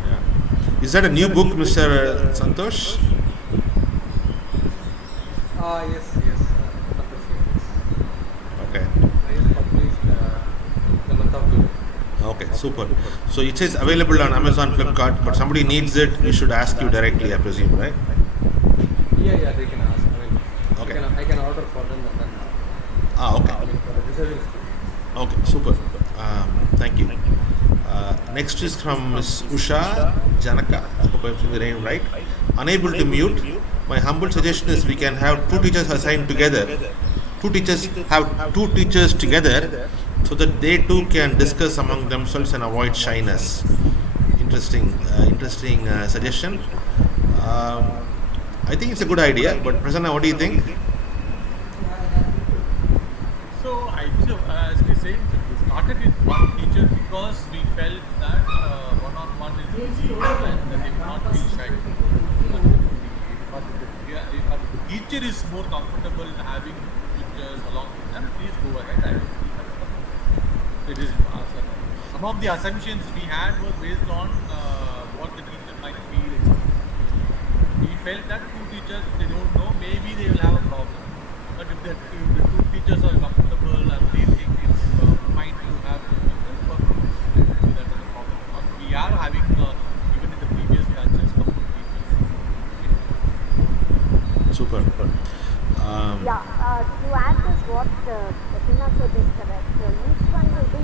Yeah. Is that a new book, Mr. Santosh? Yes. Okay. I just published the month of June. Okay, super. So it says available on Amazon, Flipkart, but somebody needs it, we should ask you directly, I presume, right? Yeah, they can ask. Okay. I can order for them and then Okay. for the deserving students. Okay, super. Thank you. Next is from Ms. Usha Janaka. I hope I'm saying the name right. Unable to mute. My humble suggestion is we can have two teachers assigned together. Two teachers have two teachers together so that they too can discuss among themselves and avoid shyness. Interesting suggestion. I think it's a good idea, but Prasanna, what do you think? So, as we say, we started with one teacher because we felt that one-on-one is easy and they will not feel shy. But the teacher is more comfortable having teachers along with them. Please go ahead. It is some of the assumptions we had were based on what the teacher might feel. We felt that two teachers, they don't know, maybe they will have a problem. But if the two teachers are comfortable and they think it's fine to have two teachers, but I don't see that as a problem. But we are having, even in the previous batches, couple of teachers. Super. To add this, what Tina said is correct. Each one will be,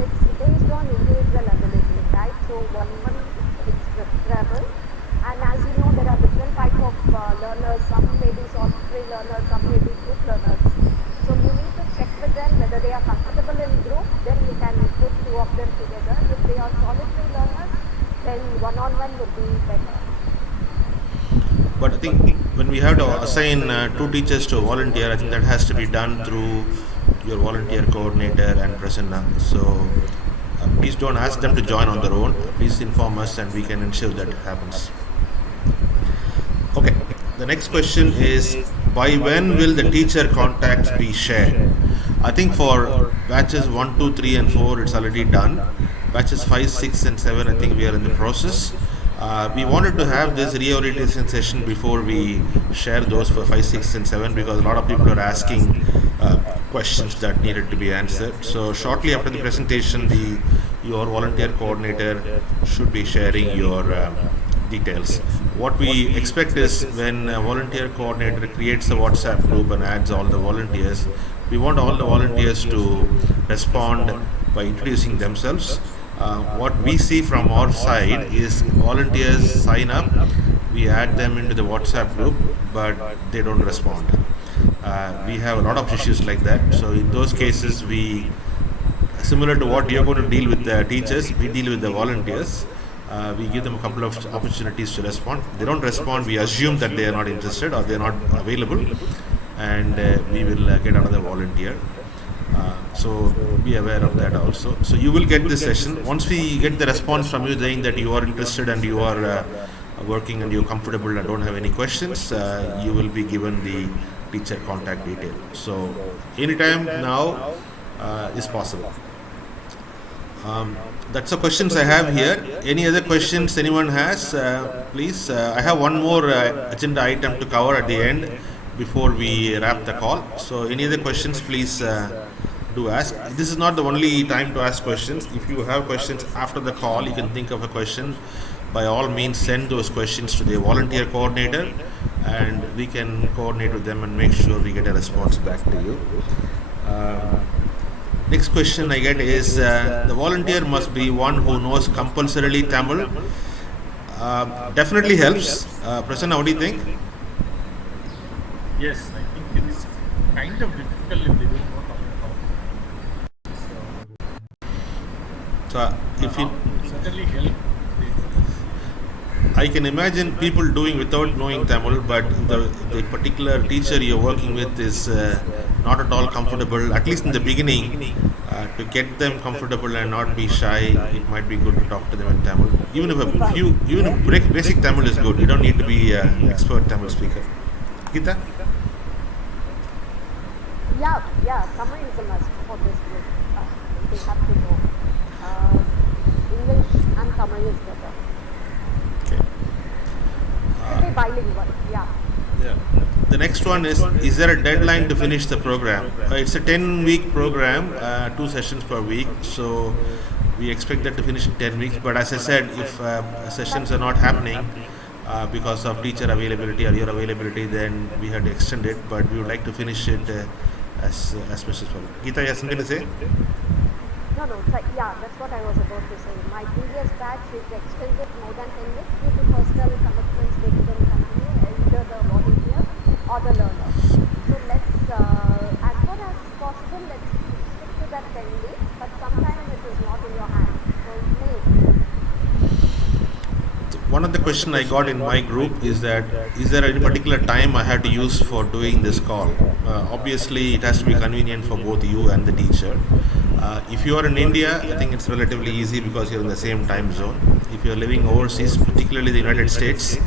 it's based on individual ability, right? So one is preferable. And as you know, there are different types of learners. Some may be solitary learners, some may be group learners. So you need to check with them whether they are comfortable in group, then you can put two of them together. If they are solitary learners, then one-on-one would be better. But I think when we have to assign two teachers to a volunteer, I think that has to be done through your volunteer coordinator and Prasanna. So please don't ask them to join on their own. Please inform us and we can ensure that it happens. Okay, the next question is, by when will the teacher contacts be shared? I think for batches 1, 2, 3 and 4 it's already done. Batches 5, 6 and 7 I think we are in the process. We wanted to have this reorientation session before we share those for 5, 6 and 7 because a lot of people are asking questions that needed to be answered. So shortly after the presentation, the your volunteer coordinator should be sharing your details. What we expect is when a volunteer coordinator creates a WhatsApp group and adds all the volunteers, we want all the volunteers to respond by introducing themselves. What we see from our side is volunteers sign up, we add them into the WhatsApp group, but they don't respond. We have a lot of issues like that. So in those cases, we, similar to what you're going to deal with the teachers, we deal with the volunteers. We give them a couple of opportunities to respond. They don't respond, we assume that they are not interested or they are not available, and we will get another volunteer. So be aware of that also. So you will get this session. Once we get the response from you saying that you are interested and you are working and you're comfortable and don't have any questions, you will be given the teacher contact detail. So anytime now is possible. That's the questions I have here. Any other questions anyone has, please? I have one more agenda item to cover at the end before we wrap the call. So any other questions, please do ask. This is not the only time to ask questions. If you have questions after the call, you can think of a question. By all means, send those questions to the volunteer coordinator and we can coordinate with them and make sure we get a response back to you. Next question I get is, the volunteer must be one who knows compulsorily Tamil. Definitely helps. Prasanna, what do you think? Yes, I think it's kind of difficult if they don't know Tamil. So if you, Certainly help. I can imagine people doing without knowing Tamil, but the particular teacher you're working with is not at all comfortable, at least in the beginning. To get them comfortable and not be shy, it might be good to talk to them in Tamil. Even if basic Tamil is good, you don't need to be an expert Tamil speaker. Geeta? Yeah, Tamil is a must for this group. They have to know. English and Tamil is better. Okay. Should be bilingual, yeah. The next one is there a deadline to finish the program? It's a 10-week program, 2 sessions per week, so we expect that to finish in 10 weeks. But as I said, if sessions are not happening because of teacher availability or your availability, then we have to extend it, but we would like to finish it as much as possible. Geeta, you have something to say? No, yeah, that's what I was about to say. My previous batch is extended more than 10 weeks due to personal commitments. They couldn't continue, either the volunteer or the learner. So let's, as far as possible, let's stick to that 10 weeks, but sometimes it is not in your hands. So it may. One of the questions I got in my group is that, is there any particular time I have to use for doing this call? Obviously, it has to be convenient for both you and the teacher. If you are in India, I think it's relatively easy because you're in the same time zone. If you're living overseas, particularly the United States,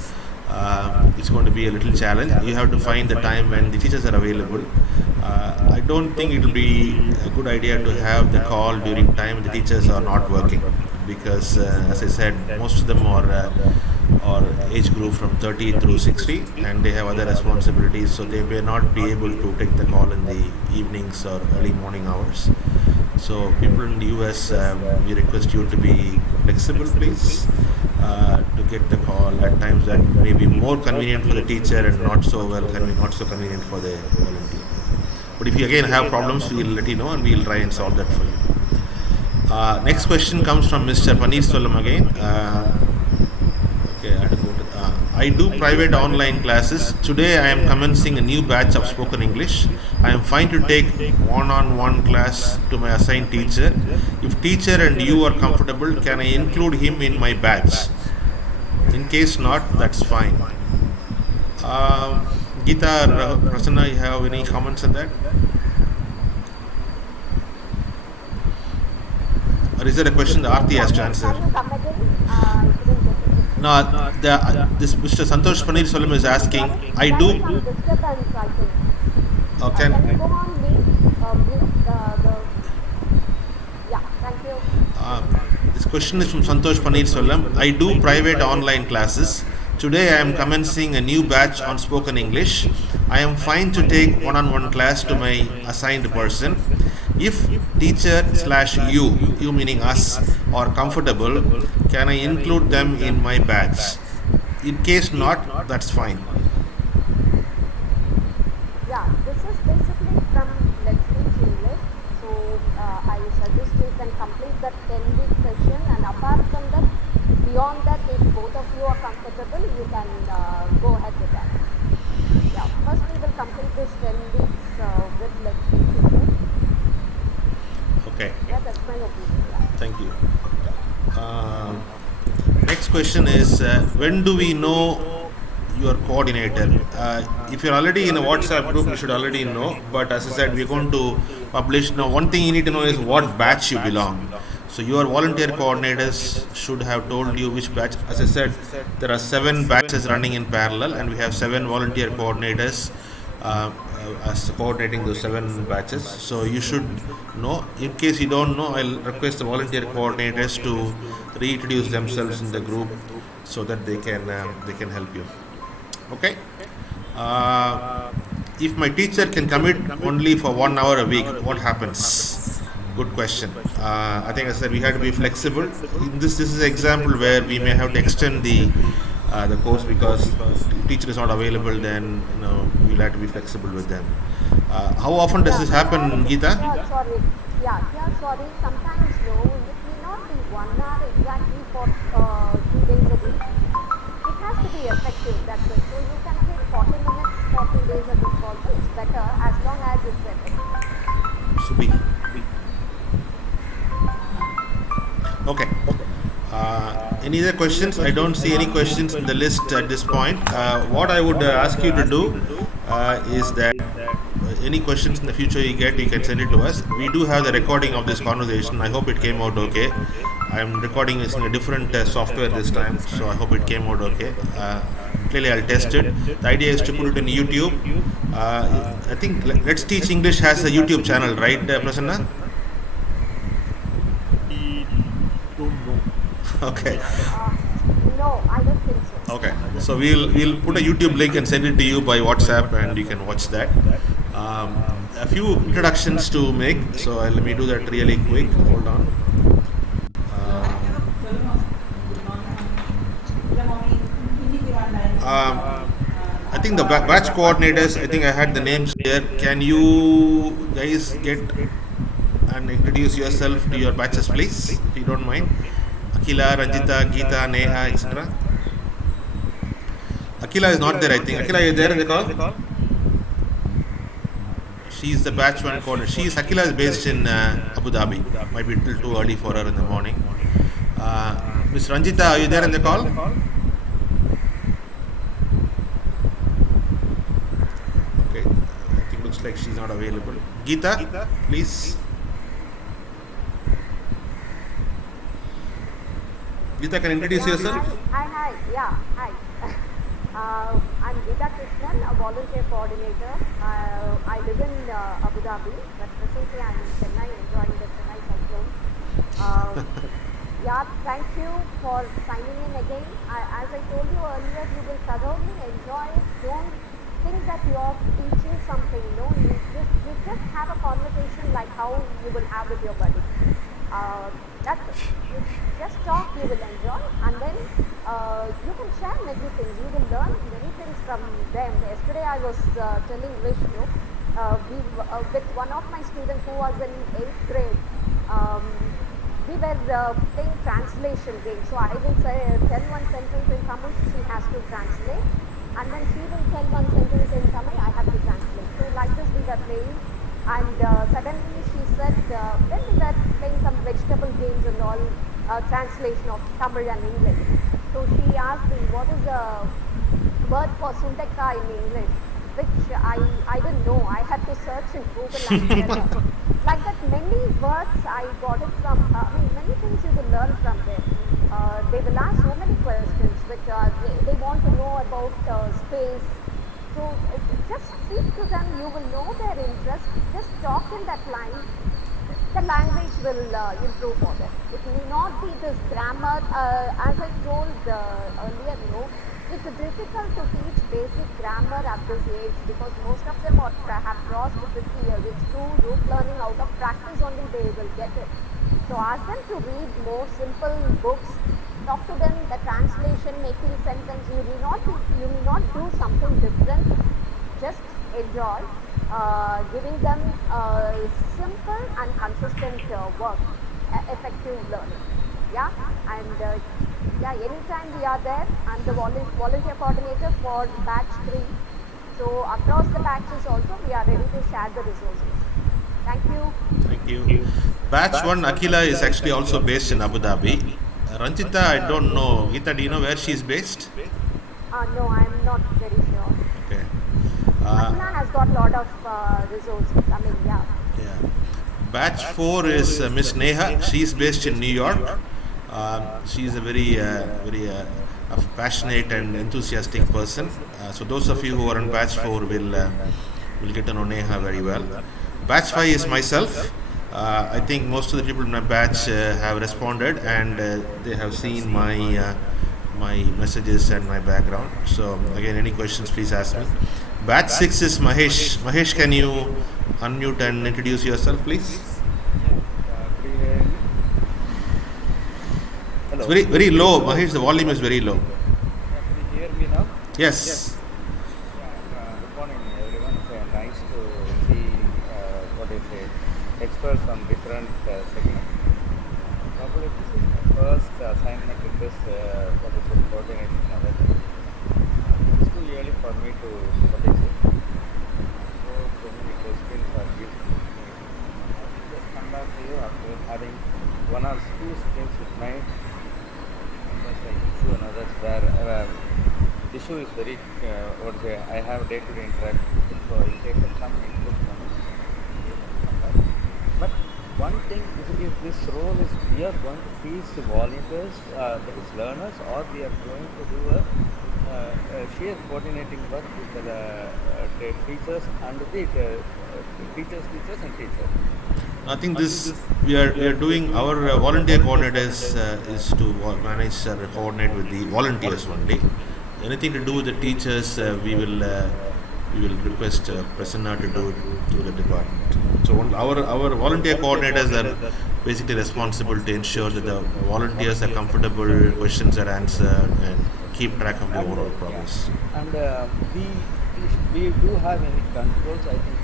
it's going to be a little challenge. You have to find the time when the teachers are available. I don't think it will be a good idea to have the call during time the teachers are not working, because as I said, most of them are age group from 30 through 60 and they have other responsibilities, so they may not be able to take the call in the evenings or early morning hours. So people in the US, we request you to be flexible, please, to get the call at times that may be more convenient for the teacher and not so convenient for the volunteer. But if you again have problems, we'll let you know and we'll try and solve that for you. Next question comes from Mr. Paneer Solam again. I do private online classes. Today I am commencing a new batch of spoken English. I am fine to take one-on-one class to my assigned teacher. If teacher and you are comfortable, can I include him in my batch? In case not, that's fine. Geeta, Prasanna, you have any comments on that? Or is there a question that Aarti has to answer? Can you come again? I couldn't get it. No, this Mr. Santosh Paneer Solam is asking, I There do... is some disturbance, I think. Okay. Can you go on mute? Yeah, thank you. This question is from Santosh Paneer Solam. I do private online classes. Today I am commencing a new batch on spoken English. I am fine to take one-on-one class to my assigned person. If teacher slash you meaning us, are comfortable, can I include them in my batch? In case not, that's fine. Yeah, this is basically from Let's Teach English. So I suggest you can complete that 10-week session, and apart from that, beyond that, if both of you are comfortable, you can go ahead with that. Yeah, first we will complete this 10 weeks with Let's Teach English. Okay. Yeah, that's my opinion. Yeah. Thank you. Next question is when do we know your coordinator? If you're already in a WhatsApp group, you should already know. But as I said, we're going to publish now. One thing you need to know is what batch you belong. So your volunteer coordinators should have told you which batch. As I said, there are 7 batches running in parallel, and we have 7 volunteer coordinators as coordinating those 7 batches. So you should know. In case you don't know, I'll request the volunteer coordinators to reintroduce themselves in the group so that they can help you. Okay. If my teacher can commit only for 1 hour a week, what happens? Good question. I think I said we have to be flexible. This is an example where we may have to extend the course because if teacher is not available, then we'll have to be flexible with them. How often does this happen, Geeta? Yeah, sorry. Yeah, sorry. Sometimes no, it may not be 1 hour exactly for 2 days a week. It has to be effective. That's it. So you can take 40 minutes for 2 days a week also. It's better as long as it's effective. Subi. Okay. Any other questions? I don't see any questions in the list at this point. What I would ask you to do is that any questions in the future you get, you can send it to us. We do have the recording of this conversation. I hope it came out okay. I'm recording using a different software this time, so I hope it came out okay. Clearly, I'll test it. The idea is to put it in YouTube. I think Let's Teach English has a YouTube channel, right, Prasanna? Don't know. Okay. No, I don't think so. Okay. So we'll put a YouTube link and send it to you by WhatsApp, and you can watch that. A few introductions to make. So let me do that really quick. Hold on. I think the batch coordinators, I think I had the names here. Can you guys get and introduce yourself to your batches, please, if you don't mind? Akila, Ranjita, Geeta, Neha, etc. Akila is not there, I think. Akila, are you there in the call? She's the batch 1 coordinator. Akila is based in Abu Dhabi. Might be a little too early for her in the morning. Miss Ranjita, are you there in the call? Okay. I think looks like she's not available. Geeta, please. Geeta, can you introduce yourself? Hi. Yeah, hi. I'm Geeta Krishnan, a volunteer coordinator. I live in Abu Dhabi, but presently I'm in Chennai, enjoying the Chennai cyclone. Yeah, thank you for signing in again. As I told you earlier, you will thoroughly enjoy it. Don't think that you're teaching something. No, you just have a conversation like how you will have with your buddy. That's it. You just talk, you will enjoy, and then you can share many things. You will learn many things from them. Yesterday I was telling Vishnu, with one of my students who was in 8th grade, we were playing translation game. So I will tell one sentence in Tamil, she has to translate, and then she will tell one sentence in Tamil, I have to translate. So like this we were playing, and suddenly she said, then we were playing some vegetable games and all, translation of Tamil and English. So she asked me, what is the word for Sundaka in English? Which I didn't know. I had to search in Google and like that many words I got it from, many things you will learn from them. They will ask so many questions which they want to know about space. So just speak to them, you will know their interest. Just talk in that line. The language will improve for them. It may not be this grammar, as I told earlier, it's difficult to teach basic grammar at this age because most of them have across the 50 years. It's through rote learning, out of practice only they will get it. So ask them to read more simple books. Talk to them the translation making sentence. You need not do something different. Just enjoy. Giving them simple and consistent work, effective learning. Yeah, and anytime we are there. I'm the volunteer coordinator for batch 3. So across the batches also we are ready to share the resources. Thank you. Thank you. Batch 1, Akila, is actually also based in Abu Dhabi. Ranjita, I don't know. Geeta, do you know where she is based? No, I'm not very sure. Okay. Akila has got a lot of resources. I mean, yeah. Batch 4 is Miss Neha. She is based in New York. She is a very passionate and enthusiastic person. So those of you who are in Batch 4 will get to know Neha very well. Batch 5 is myself. I think most of the people in my batch have responded, and they have seen my messages and my background. So again, any questions, please ask me. Batch 6 is Mahesh. Mahesh, can you unmute and introduce yourself, please? Hello. It's very low, Mahesh. The volume is very low. Can you hear me now? Yes. Good morning, everyone. It's nice to see experts from different segments. Probably this is my first assignment in this coordination. It's too early for me to participate. So many questions are used. I'll just come back to you after having 1 or 2 screens with my issue and others where issue is very I have day-to-day interaction with it, so I take up some input from it. But one thing is, if this role is we are going to teach the volunteers, that is learners, or we are going to do a sheer coordinating work with the teachers and the teachers and teachers. I think we are doing our volunteer coordinators is to manage or coordinate with the volunteers only. Anything to do with the teachers, we will request Prasanna to do to the department. So our volunteer coordinators are basically responsible to ensure that the volunteers are comfortable, questions are answered, and keep track of the overall progress. And we do have any controls. I think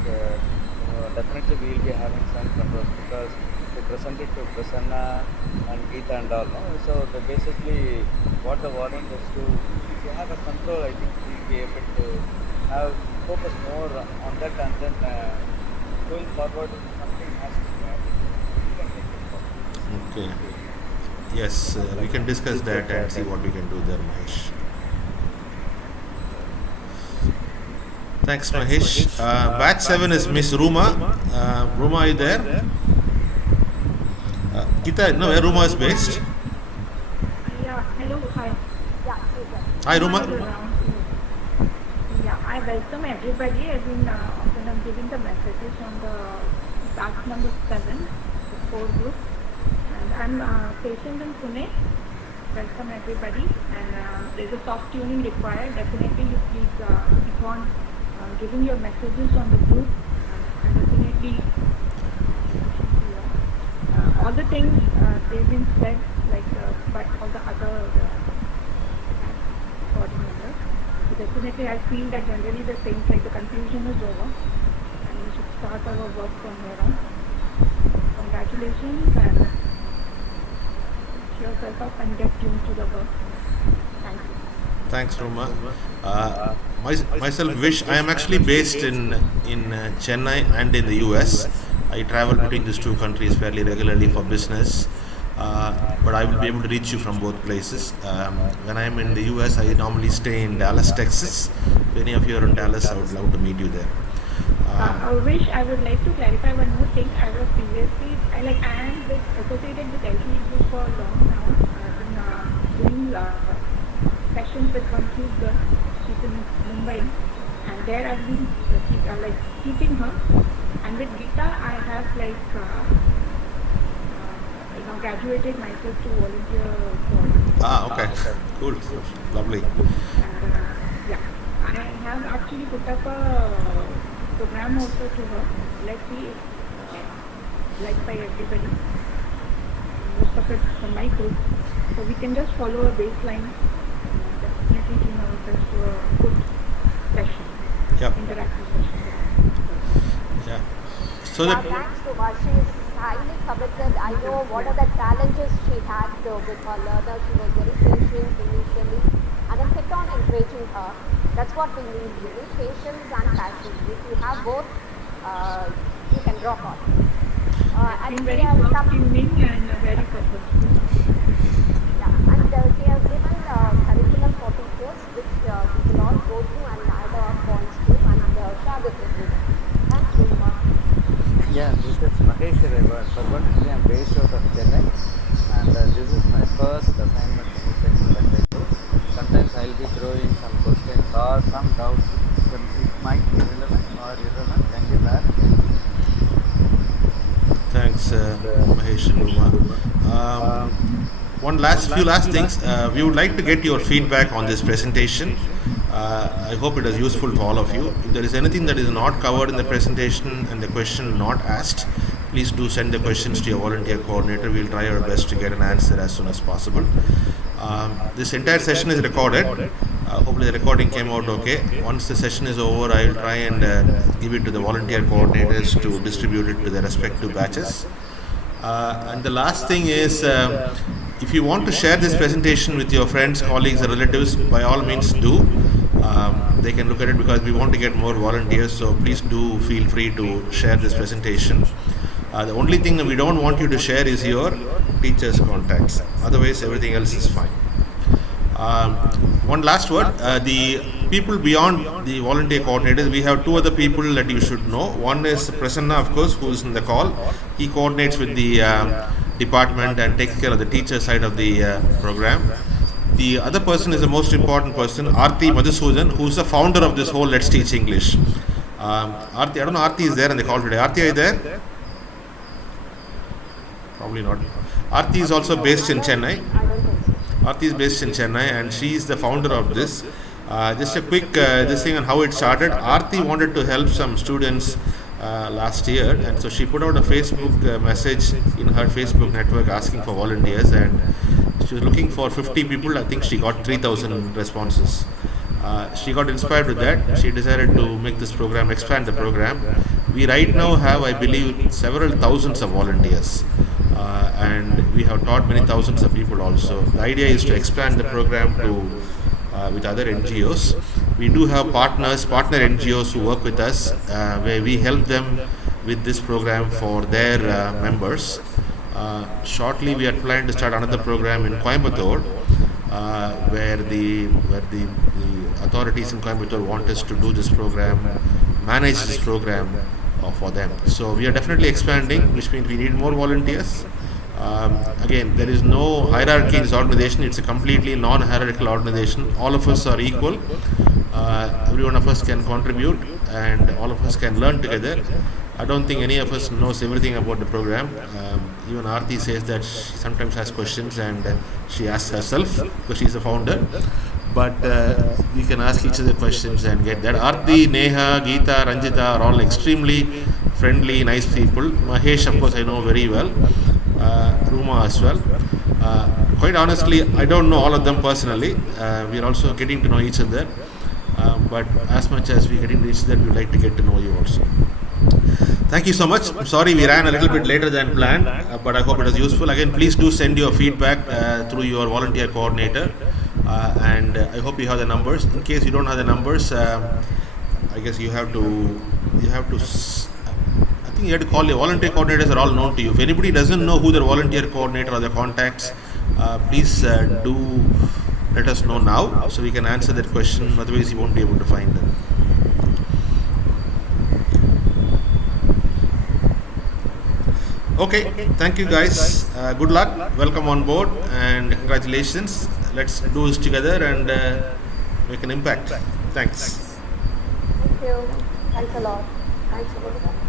definitely we will be having some controls, because we present it to Prasanna and Geeta and all. No? So basically what the volunteers do, if you have a control, I think we will be able to focus more on that, and then going forward if something has to be added, we can take it forward. Okay. Yes, we can discuss that and see what we can do there, Mahesh. Thanks, Mahesh. Batch 7 is Miss Ruma. Ruma, are you there? Geeta, no, where Ruma is based? Yeah, hello, hi. Yeah, super. Hi, Ruma. Yeah, I welcome everybody. When I'm giving the messages on the batch number 7, the 4 group. And I'm patient in Pune. Welcome everybody. And there's a soft tuning required. Definitely you please keep on giving your messages on the group. And definitely all the things they've been said, like by all the other coordinators. So definitely I feel that generally the things like the confusion is over, and we should start our work from here on. Congratulations, and cheer yourself up and get tuned to the work. Thank you. Thanks, Ruma. Myself, Vish, I am actually based in Chennai and in the US. I travel between these two countries fairly regularly for business, but I will be able to reach you from both places. When I am in the US, I normally stay in Dallas, Texas. If any of you are in Dallas, I would love to meet you there. I would like to clarify one more thing. I was previously, I am associated with LTE Group for long now. I've been doing sessions with one cute girl. She's in Mumbai, and there I've been teaching her. And with Geeta, I have graduated myself to volunteer for. Okay. Cool. Lovely. And, I have actually put up a program also to her. Let's see if liked by everybody. Most of it from my group. So we can just follow a baseline. Definitely team ourselves to a good session. Yep. Interactive session. Yeah. So Yeah, that thanks to her. She is highly committed. I know what are the challenges she had with her learner. She was very patient initially, and then kept on encouraging her. That's what we need. We need patience and passion. If you have both, you can rock on. And Been we very have soft come. tuning and very purposeful. Yeah, and she has given curriculum for teachers, which we will all go through and add our points to and share with everyone. Thanks, Ruma. Yeah, this is Mahesh Reva. Fortunately, I'm based out of Chennai, and this is my first assignment in this section that I do. Sometimes I'll be throwing some questions or some doubts. It might be relevant or irrelevant. Kindly bear with me. thanks, Mahesh and Uma. Few last things. We would like to get your feedback on this presentation. I hope it is useful to all of you. If there is anything that is not covered in the presentation and the question not asked, please do send the questions to your volunteer coordinator. We'll try our best to get an answer as soon as possible. This entire session is recorded. Hopefully the recording came out okay. Once the session is over, I will try and give it to the volunteer coordinators to distribute it to their respective batches. And the last thing is, if you want to share this presentation with your friends, colleagues, or relatives, by all means do. They can look at it because we want to get more volunteers, so please do feel free to share this presentation. The only thing that we don't want you to share is your teacher's contacts. Otherwise, everything else is fine. One last word, the people beyond the volunteer coordinators, we have two other people that you should know. One is Prasanna, of course, who is in the call. He coordinates with the department and takes care of the teacher side of the program. The other person is the most important person, Aarti Madhusudan, who is the founder of this whole Let's Teach English. Aarti, I don't know, Aarti is there in the call today. Aarti, are you there? Probably not. Aarti is also based in Chennai. I don't think so. Aarti is based in Chennai and she is the founder of this. Just a quick this thing on how it started. Aarti wanted to help some students last year, and so she put out a Facebook message in her Facebook network asking for volunteers, and she was looking for 50 people. I think she got 3,000 responses. She got inspired with that. She decided to make this program, expand the program. We right now have, I believe, several thousands of volunteers. And we have taught many thousands of people also. The idea is to expand the program to with other NGOs. We do have partner NGOs who work with us, where we help them with this program for their members. Shortly, we are planning to start another program in Coimbatore, where the authorities in Coimbatore want us to do this program, manage this program for them. So we are definitely expanding, which means we need more volunteers. Again, there is no hierarchy in this organization. It's a completely non-hierarchical organization. All of us are equal. Every one of us can contribute, and all of us can learn together. I don't think any of us knows everything about the program. Even Aarti says that she sometimes has questions, and she asks herself because she's the founder. But we can ask each other questions and get that. Aarti, Neha, Geeta, Ranjita are all extremely friendly, nice people. Mahesh, of course, I know very well. Ruma as well. Quite honestly, I don't know all of them personally. We are also getting to know each other. But as much as we get into each other, we would like to get to know you also. Thank you so much. I'm sorry we ran a little bit later than planned, but I hope it was useful. Again, please do send your feedback through your volunteer coordinator, and I hope you have the numbers. In case you don't have the numbers, I guess you have to I think you have to call your volunteer coordinators are all known to you. If anybody doesn't know who their volunteer coordinator or their contacts, please do let us know now so we can answer that question. Otherwise, you won't be able to find them. Okay, thank you guys. Good luck. Welcome on board and congratulations. Let's do this together and make an impact. Thanks. Thank you. Thanks a lot. Thanks, everyone.